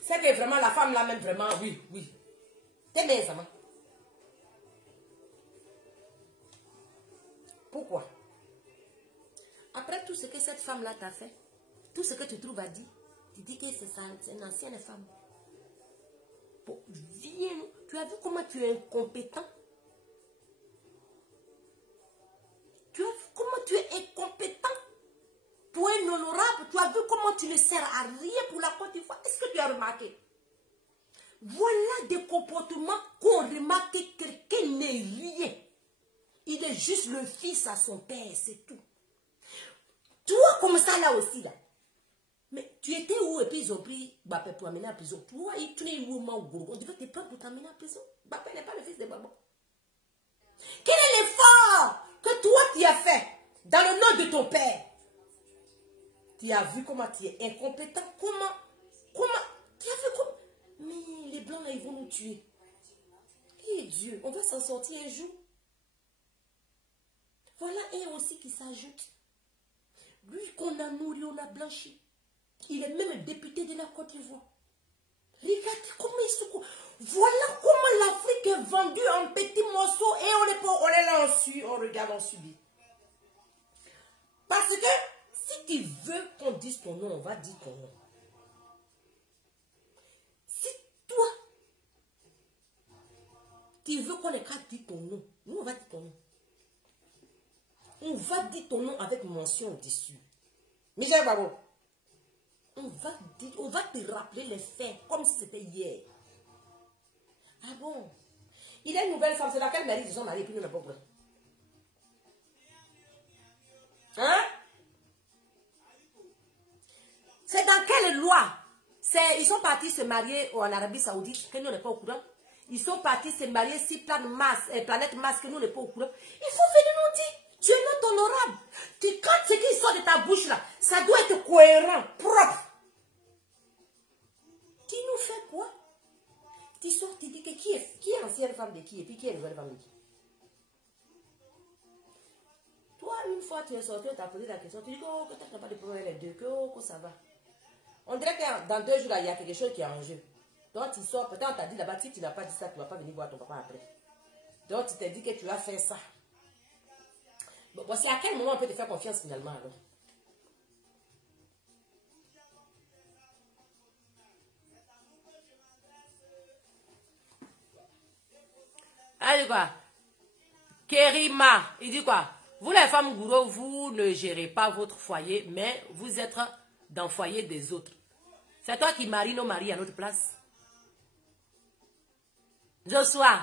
C'est que vraiment, la femme là même, vraiment, oui. T'es bien, ça, man. Pourquoi? Après tout ce que cette femme-là t'a fait, tout ce que tu trouves à dire, tu dis que c'est une ancienne femme. Bon, viens, tu as vu comment tu es incompétent? Tu as vu comment tu es incompétent? Tu es honorable, tu as vu comment tu ne sers à rien pour la Côte d'Ivoire. Est-ce que tu as remarqué? Voilà des comportements qu'on remarque que quelqu'un n'est rien. Il est juste le fils à son père, c'est tout. Toi, comme ça là aussi, là. Mais tu étais où et puis ils ont pris Bapé pour amener à la prison. Toi, tu n'es où, on devait te prendre pour t'amener à la prison. Bapé n'est pas le fils de Babo. Quel est l'effort que toi tu as fait dans le nom de ton père? Tu as vu comment tu es incompétent? Comment tu as vu comment? Mais les blancs là, ils vont nous tuer. Et Dieu, on va s'en sortir un jour. Voilà un aussi qui s'ajoute. Lui qu'on a nourri, on a blanchi. Il est même député de la Côte d'Ivoire. Regardez comment il se... Voilà comment l'Afrique est vendue en petits morceaux et on est là dessus, on regarde, on subit. Parce que si tu veux qu'on dise ton nom, on va dire ton nom. Si toi, tu veux qu'on ait qu'à dire ton nom, nous on va dire ton nom. On va dire ton nom avec mention au-dessus. Michel Babo. On va te rappeler les faits comme si c'était hier. Ah bon? Il a une nouvelle femme. C'est dans quelle mairie ils sont mariés et puis nous ne pas prêts? Hein? C'est dans quelle loi? Ils sont partis se marier en Arabie Saoudite que nous n'est pas au courant. Ils sont partis se marier sur planète Mars que nous n'est pas au courant. Il faut venir nous dire. Tu es notre honorable. Quand ce qui sort de ta bouche là, ça doit être cohérent, propre. Tu nous fais quoi? Tu sors, tu dis que qui est l'ancienne femme de qui et puis qui est la nouvelle femme de qui? Toi, une fois tu es sorti, tu as posé la question, tu dis que tu n'as pas de problème les deux, que ça va. On dirait que dans 2 jours là, il y a quelque chose qui est en jeu. Donc tu sors, peut-être on t'a dit là-bas, si tu n'as pas dit ça, tu ne vas pas venir voir ton papa après. Donc tu t'es dit que tu vas faire ça. Bon, c'est à quel moment on peut te faire confiance finalement alors? Ah, il dit quoi? Kerima, il dit quoi? Vous les femmes gourou, vous ne gérez pas votre foyer, mais vous êtes dans le foyer des autres. C'est toi qui maries nos maris à notre place. Joshua,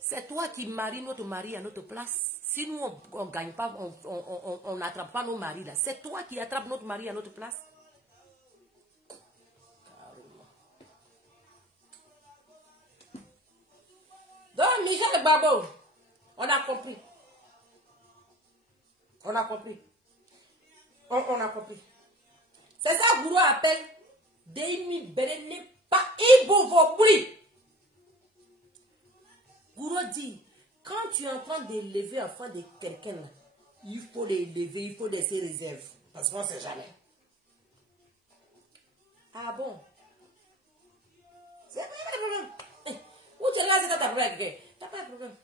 c'est toi qui maries notre mari à notre place. Si nous, on ne gagne pas, on n'attrape pas nos maris là. C'est toi qui attrapes notre mari à notre place. Donc, Michel Babo, on a compris. On a compris. On a compris. C'est ça que Gourou appelle Demi Berene pas Ibovobri. Gourou dit, quand tu es en train d'élever enfant de quelqu'un, il faut l'élever, il faut laisser réserve. Parce qu'on ne sait jamais. Ah bon? C'est pas de problème. Où tu es là, c'est ta problème. T'as pas de problème.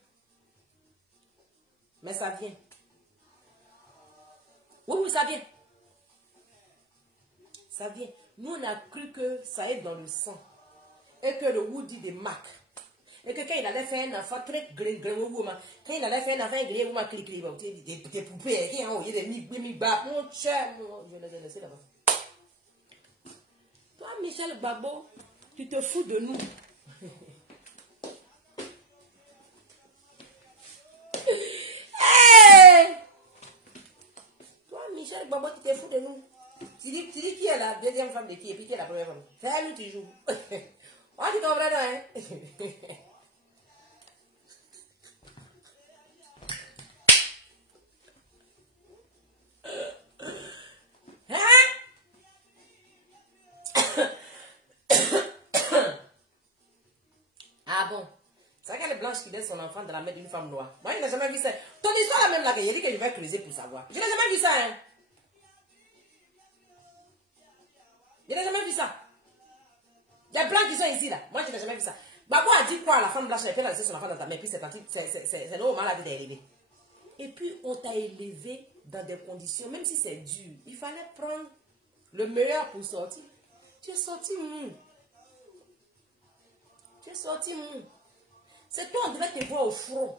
Mais ça vient. Oui, ça vient. Ça vient. Nous, on a cru que ça est dans le sang. Et que le Woody de Mac. Et que quand il allait faire un enfant très gré, quand il allait faire un enfant gré, des poupées, qui ont des mi-bas, mon cher, je les ai laissés là-bas. Toi, Michel Babo, tu te fous de nous. Hey! Toi, Michel Babo, tu te fous de nous. Tu dis qui est la deuxième femme de qui et puis qui est la première femme. C'est à nous tu joues. Oh, tu comprends, hein? Ah bon? C'est vrai qu'elle est blanche qui laisse son enfant dans la main d'une femme noire. Moi, je n'ai jamais vu ça. Ton histoire là même là, il dit que je vais creuser pour savoir. Je n'ai jamais vu ça, hein? Je n'ai jamais vu ça. Il y a blancs qui sont ici là. Moi, je n'ai jamais vu ça. Babo a dit quoi? La femme blanche, elle peut laisser son enfant dans ta main, puis c'est normal la vie d'élever. Et puis, on t'a élevé dans des conditions, même si c'est dur, il fallait prendre le meilleur pour sortir. Tu es sorti mou. Tu es sorti mou. C'est toi, on devait te voir au front.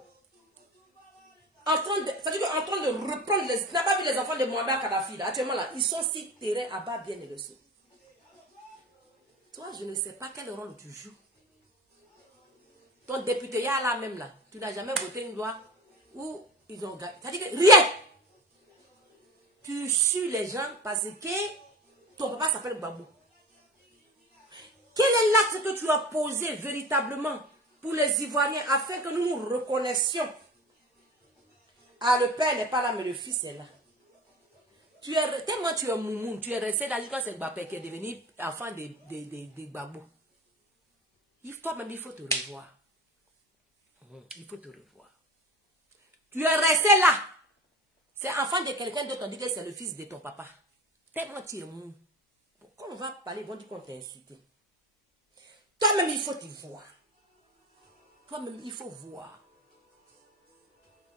En train de reprendre les... Tu n'as pas vu les enfants de Muammar Kadhafi là? Actuellement là, ils sont si terrain à bas bien et dessous. Toi, je ne sais pas quel rôle tu joues. Ton député, là même là, tu n'as jamais voté une loi où ils ont gagné. Ça dit que rien. Tu suis les gens parce que ton papa s'appelle Babou. Quel est l'acte que tu as posé véritablement pour les Ivoiriens afin que nous nous reconnaissions? Ah, le père n'est pas là, mais le fils est là. Tellement tu es moumoun, tu es resté là jusqu'à ce Mbappé qui est devenu enfant de Babou. Toi-même, il faut te revoir. Il faut te revoir. Tu es resté là. C'est enfant de quelqu'un d'autre, on dit que c'est le fils de ton papa. Tellement tu es mou. Quand on va parler, ils vont dire qu'on t'a insulté. Toi-même, il faut te voir. Toi-même, il faut voir.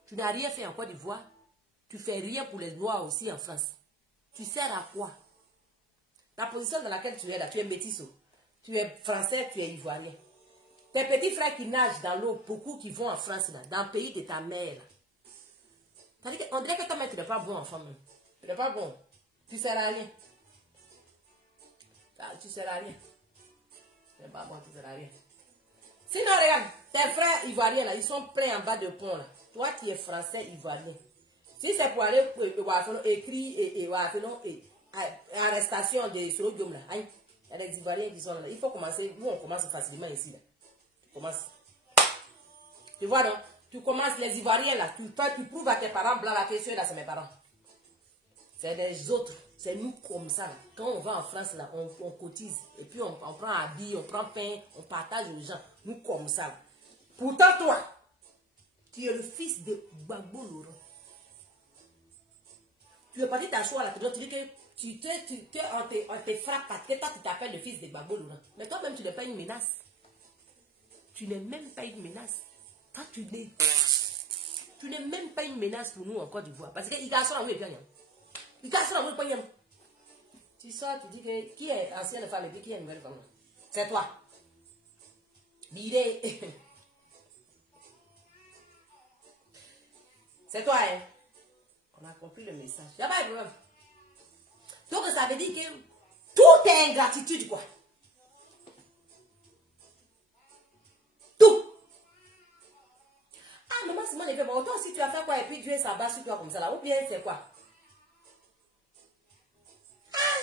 Tu n'as rien fait en Côte d'Ivoire. Tu fais rien pour les Noirs aussi en France. Tu sers à quoi? La position dans laquelle tu es là, tu es métisse. Tu es français, tu es ivoirien. Tes petits frères qui nagent dans l'eau, beaucoup qui vont en France, là, dans le pays de ta mère. On dirait que toi-même, tu n'es pas bon enfant. Même. Tu n'es pas bon. Tu ne sers à rien. Tu ne sers à rien. Tu n'es pas bon, tu ne sers à rien. Sinon, regarde, tes frères ivoiriens, là, ils sont prêts en bas de pont. Là. Toi, tu es français ivoirien. Si c'est pour aller écrire arrestation de Soro-Diom, là, il y a des Ivoiriens qui sont là. Il faut commencer. Nous, on commence facilement ici. Là. Tu commences. Tu vois, donc, tu commences les Ivoiriens, là. Tu prouves à tes parents blancs la question, là, c'est mes parents. C'est les autres. C'est nous comme ça. Là. Quand on va en France, là, on cotise. Et puis, on prend habit, on prend pain, on partage aux gens. Nous comme ça. Là. Pourtant, toi, tu es le fils de Gbagbo Laurent. Tu es parti t'asseoir là, tu dis que on te frappe parce que toi tu t'appelles le fils de Gbagbo Laurent. Mais toi-même tu n'es pas une menace. Tu n'es même pas une menace. Toi tu n'es même pas une menace pour nous en Côte d'Ivoire. Parce que il garçon là où il est il garçon là où il est. Tu sors, tu dis que qui est ancienne femme et puis qui est nouvelle femme? C'est toi. L'idée. C'est toi, hein? On a compris le message. Il n'y a pas de problème. Donc, ça veut dire que tout est ingratitude, quoi. Tout. Ah, maman, Simone, il fait bon. Toi aussi, tu as fait quoi? Et puis Dieu s'abat sur toi comme ça, là. Ou bien, c'est quoi? Ah!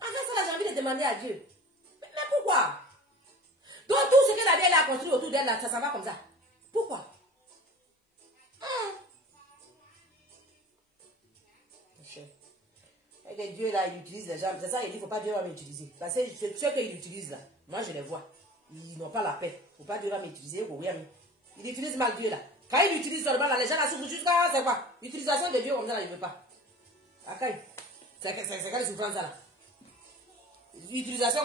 En fait, ça, j'ai envie de demander à Dieu. Mais pourquoi? Donc, tout ce que la vieille a construit autour d'elle, là, ça va comme ça. Pourquoi? Et Dieu là, il utilise les gens. C'est ça, il dit, il ne faut pas Dieu va m'utiliser. Parce que ceux qu'il utilise là, moi je les vois. Ils n'ont pas la paix. Il ne faut pas Dieu va m'utiliser. Il utilise mal Dieu là. Quand il utilise seulement là, les gens là souffrent jusqu'à c'est quoi? Utilisation de Dieu comme ça là, il ne veut pas. C'est quelle souffrance ça là? Utilisation,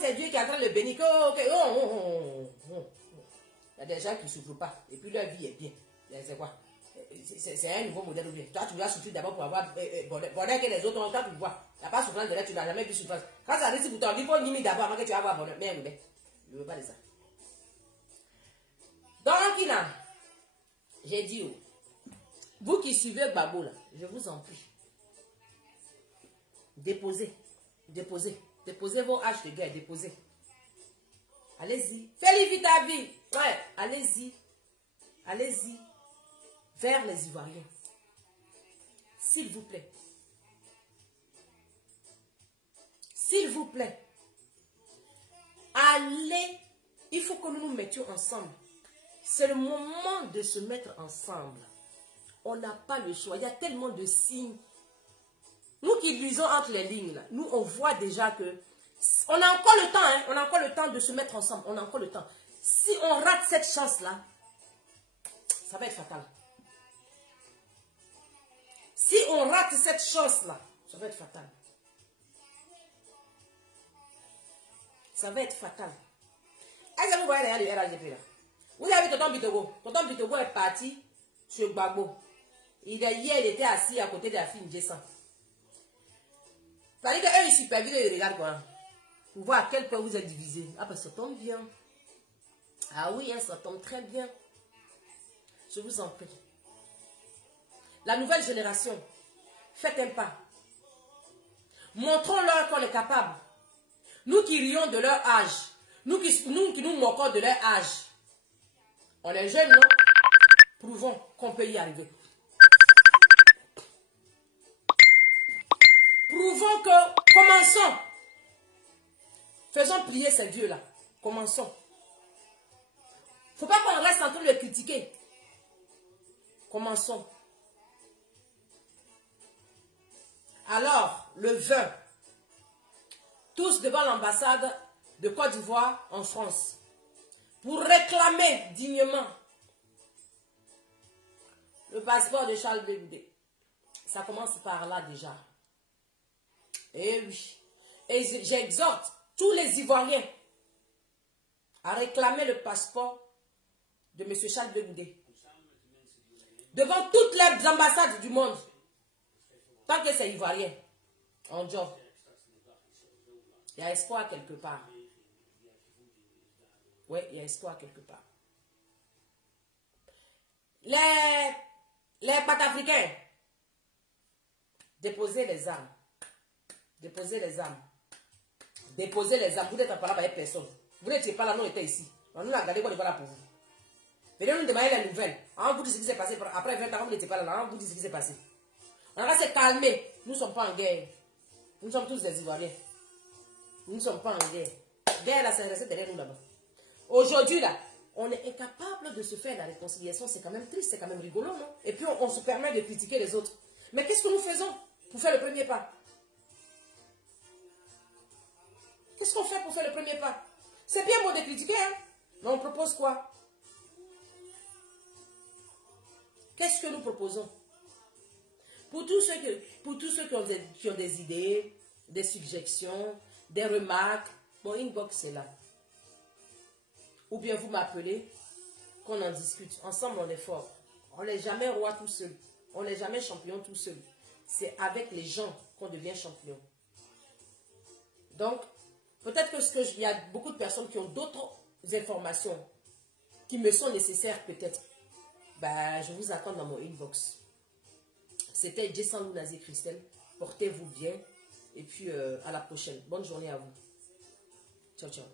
c'est Dieu qui est en train de le bénir. Il y a des gens qui ne souffrent pas. Et puis leur vie est bien. C'est quoi? C'est un nouveau modèle ou bien. Toi, tu dois souffrir d'abord pour avoir bonheur que les autres ont. Toi, tu vois. Il n'y a pas souffrance de l'air, tu n'as jamais vu souffrance. Quand ça risque pour toi, il faut nier d'abord avant que tu vas avoir bonheur. Mais je ne veux pas de ça. Donc, j'ai dit, vous qui suivez Babo, là, je vous en prie, déposez vos haches de guerre, déposez. Allez-y, fais vite ta vie. Ouais, allez-y, vers les Ivoiriens. S'il vous plaît. S'il vous plaît. Allez, il faut que nous nous mettions ensemble. C'est le moment de se mettre ensemble. On n'a pas le choix. Il y a tellement de signes. Nous qui lisons entre les lignes, là, nous, on voit déjà que on a encore le temps, hein, on a encore le temps de se mettre ensemble. On a encore le temps. Si on rate cette chance-là, ça va être fatal. Si on rate cette chance-là, ça va être fatal. Ça va être fatal. Est-ce que vous voyez les RAGP là? Vous avez vu Tonton Bitogo. Tonton Bitogo est parti sur Gbagbo. Hier, il était assis à côté de la fille Jessan. Ça veut dire qu'eux, ils supervisent et ils regardent quoi. Pour voir à quel point vous êtes divisés. Ah ben ça tombe bien. Ah oui, hein, ça tombe très bien. Je vous en prie. La nouvelle génération, faites un pas. Montrons-leur qu'on est capable. Nous qui rions de leur âge, nous qui nous moquons de leur âge, on est jeunes, non? Prouvons qu'on peut y arriver. Prouvons que, commençons. Faisons plier ces dieux-là. Commençons. Il ne faut pas qu'on reste en train de les critiquer. Commençons. Alors, le 20, tous devant l'ambassade de Côte d'Ivoire en France, pour réclamer dignement le passeport de Charles Blé Goudé. Ça commence par là déjà. Et oui. Et j'exhorte tous les Ivoiriens à réclamer le passeport de M. Charles Blé Goudé. Devant toutes les ambassades du monde. Tant que c'est Ivoirien. En job. Il y a espoir quelque part. Oui, il y a espoir quelque part. Les Patafricains, déposez les armes. Déposez les armes. Déposez les armes. Vous n'êtes pas là avec personne. Vous n'étiez pas là, nous étions ici. Nous avons regardé quoi de voilà pour vous. Venez nous demander les nouvelles. On vous dit ce qui s'est passé. Après 20 ans, vous n'étiez pas là. On vous dit ce qui s'est passé. On va se calmer. Nous ne sommes pas en guerre. Nous sommes tous des Ivoiriens. Nous ne sommes pas en guerre. Guerre, là, c'est resté derrière nous là-bas. Aujourd'hui, là, on est incapable de se faire la réconciliation. C'est quand même triste, c'est quand même rigolo, non? Et puis, on se permet de critiquer les autres. Mais qu'est-ce que nous faisons pour faire le premier pas? Qu'est-ce qu'on fait pour faire le premier pas? C'est bien beau de critiquer, hein? Mais on propose quoi? Qu'est-ce que nous proposons? Pour tous ceux qui ont des idées, des suggestions, des remarques, mon inbox est là. Ou bien vous m'appelez, qu'on en discute. Ensemble, on est fort. On n'est jamais roi tout seul. On n'est jamais champion tout seul. C'est avec les gens qu'on devient champion. Donc, peut-être qu'il y a beaucoup de personnes qui ont d'autres informations qui me sont nécessaires peut-être. Ben, je vous attends dans mon inbox. C'était Jessan Lounazi Christelle. Portez-vous bien. Et puis, à la prochaine. Bonne journée à vous. Ciao, ciao.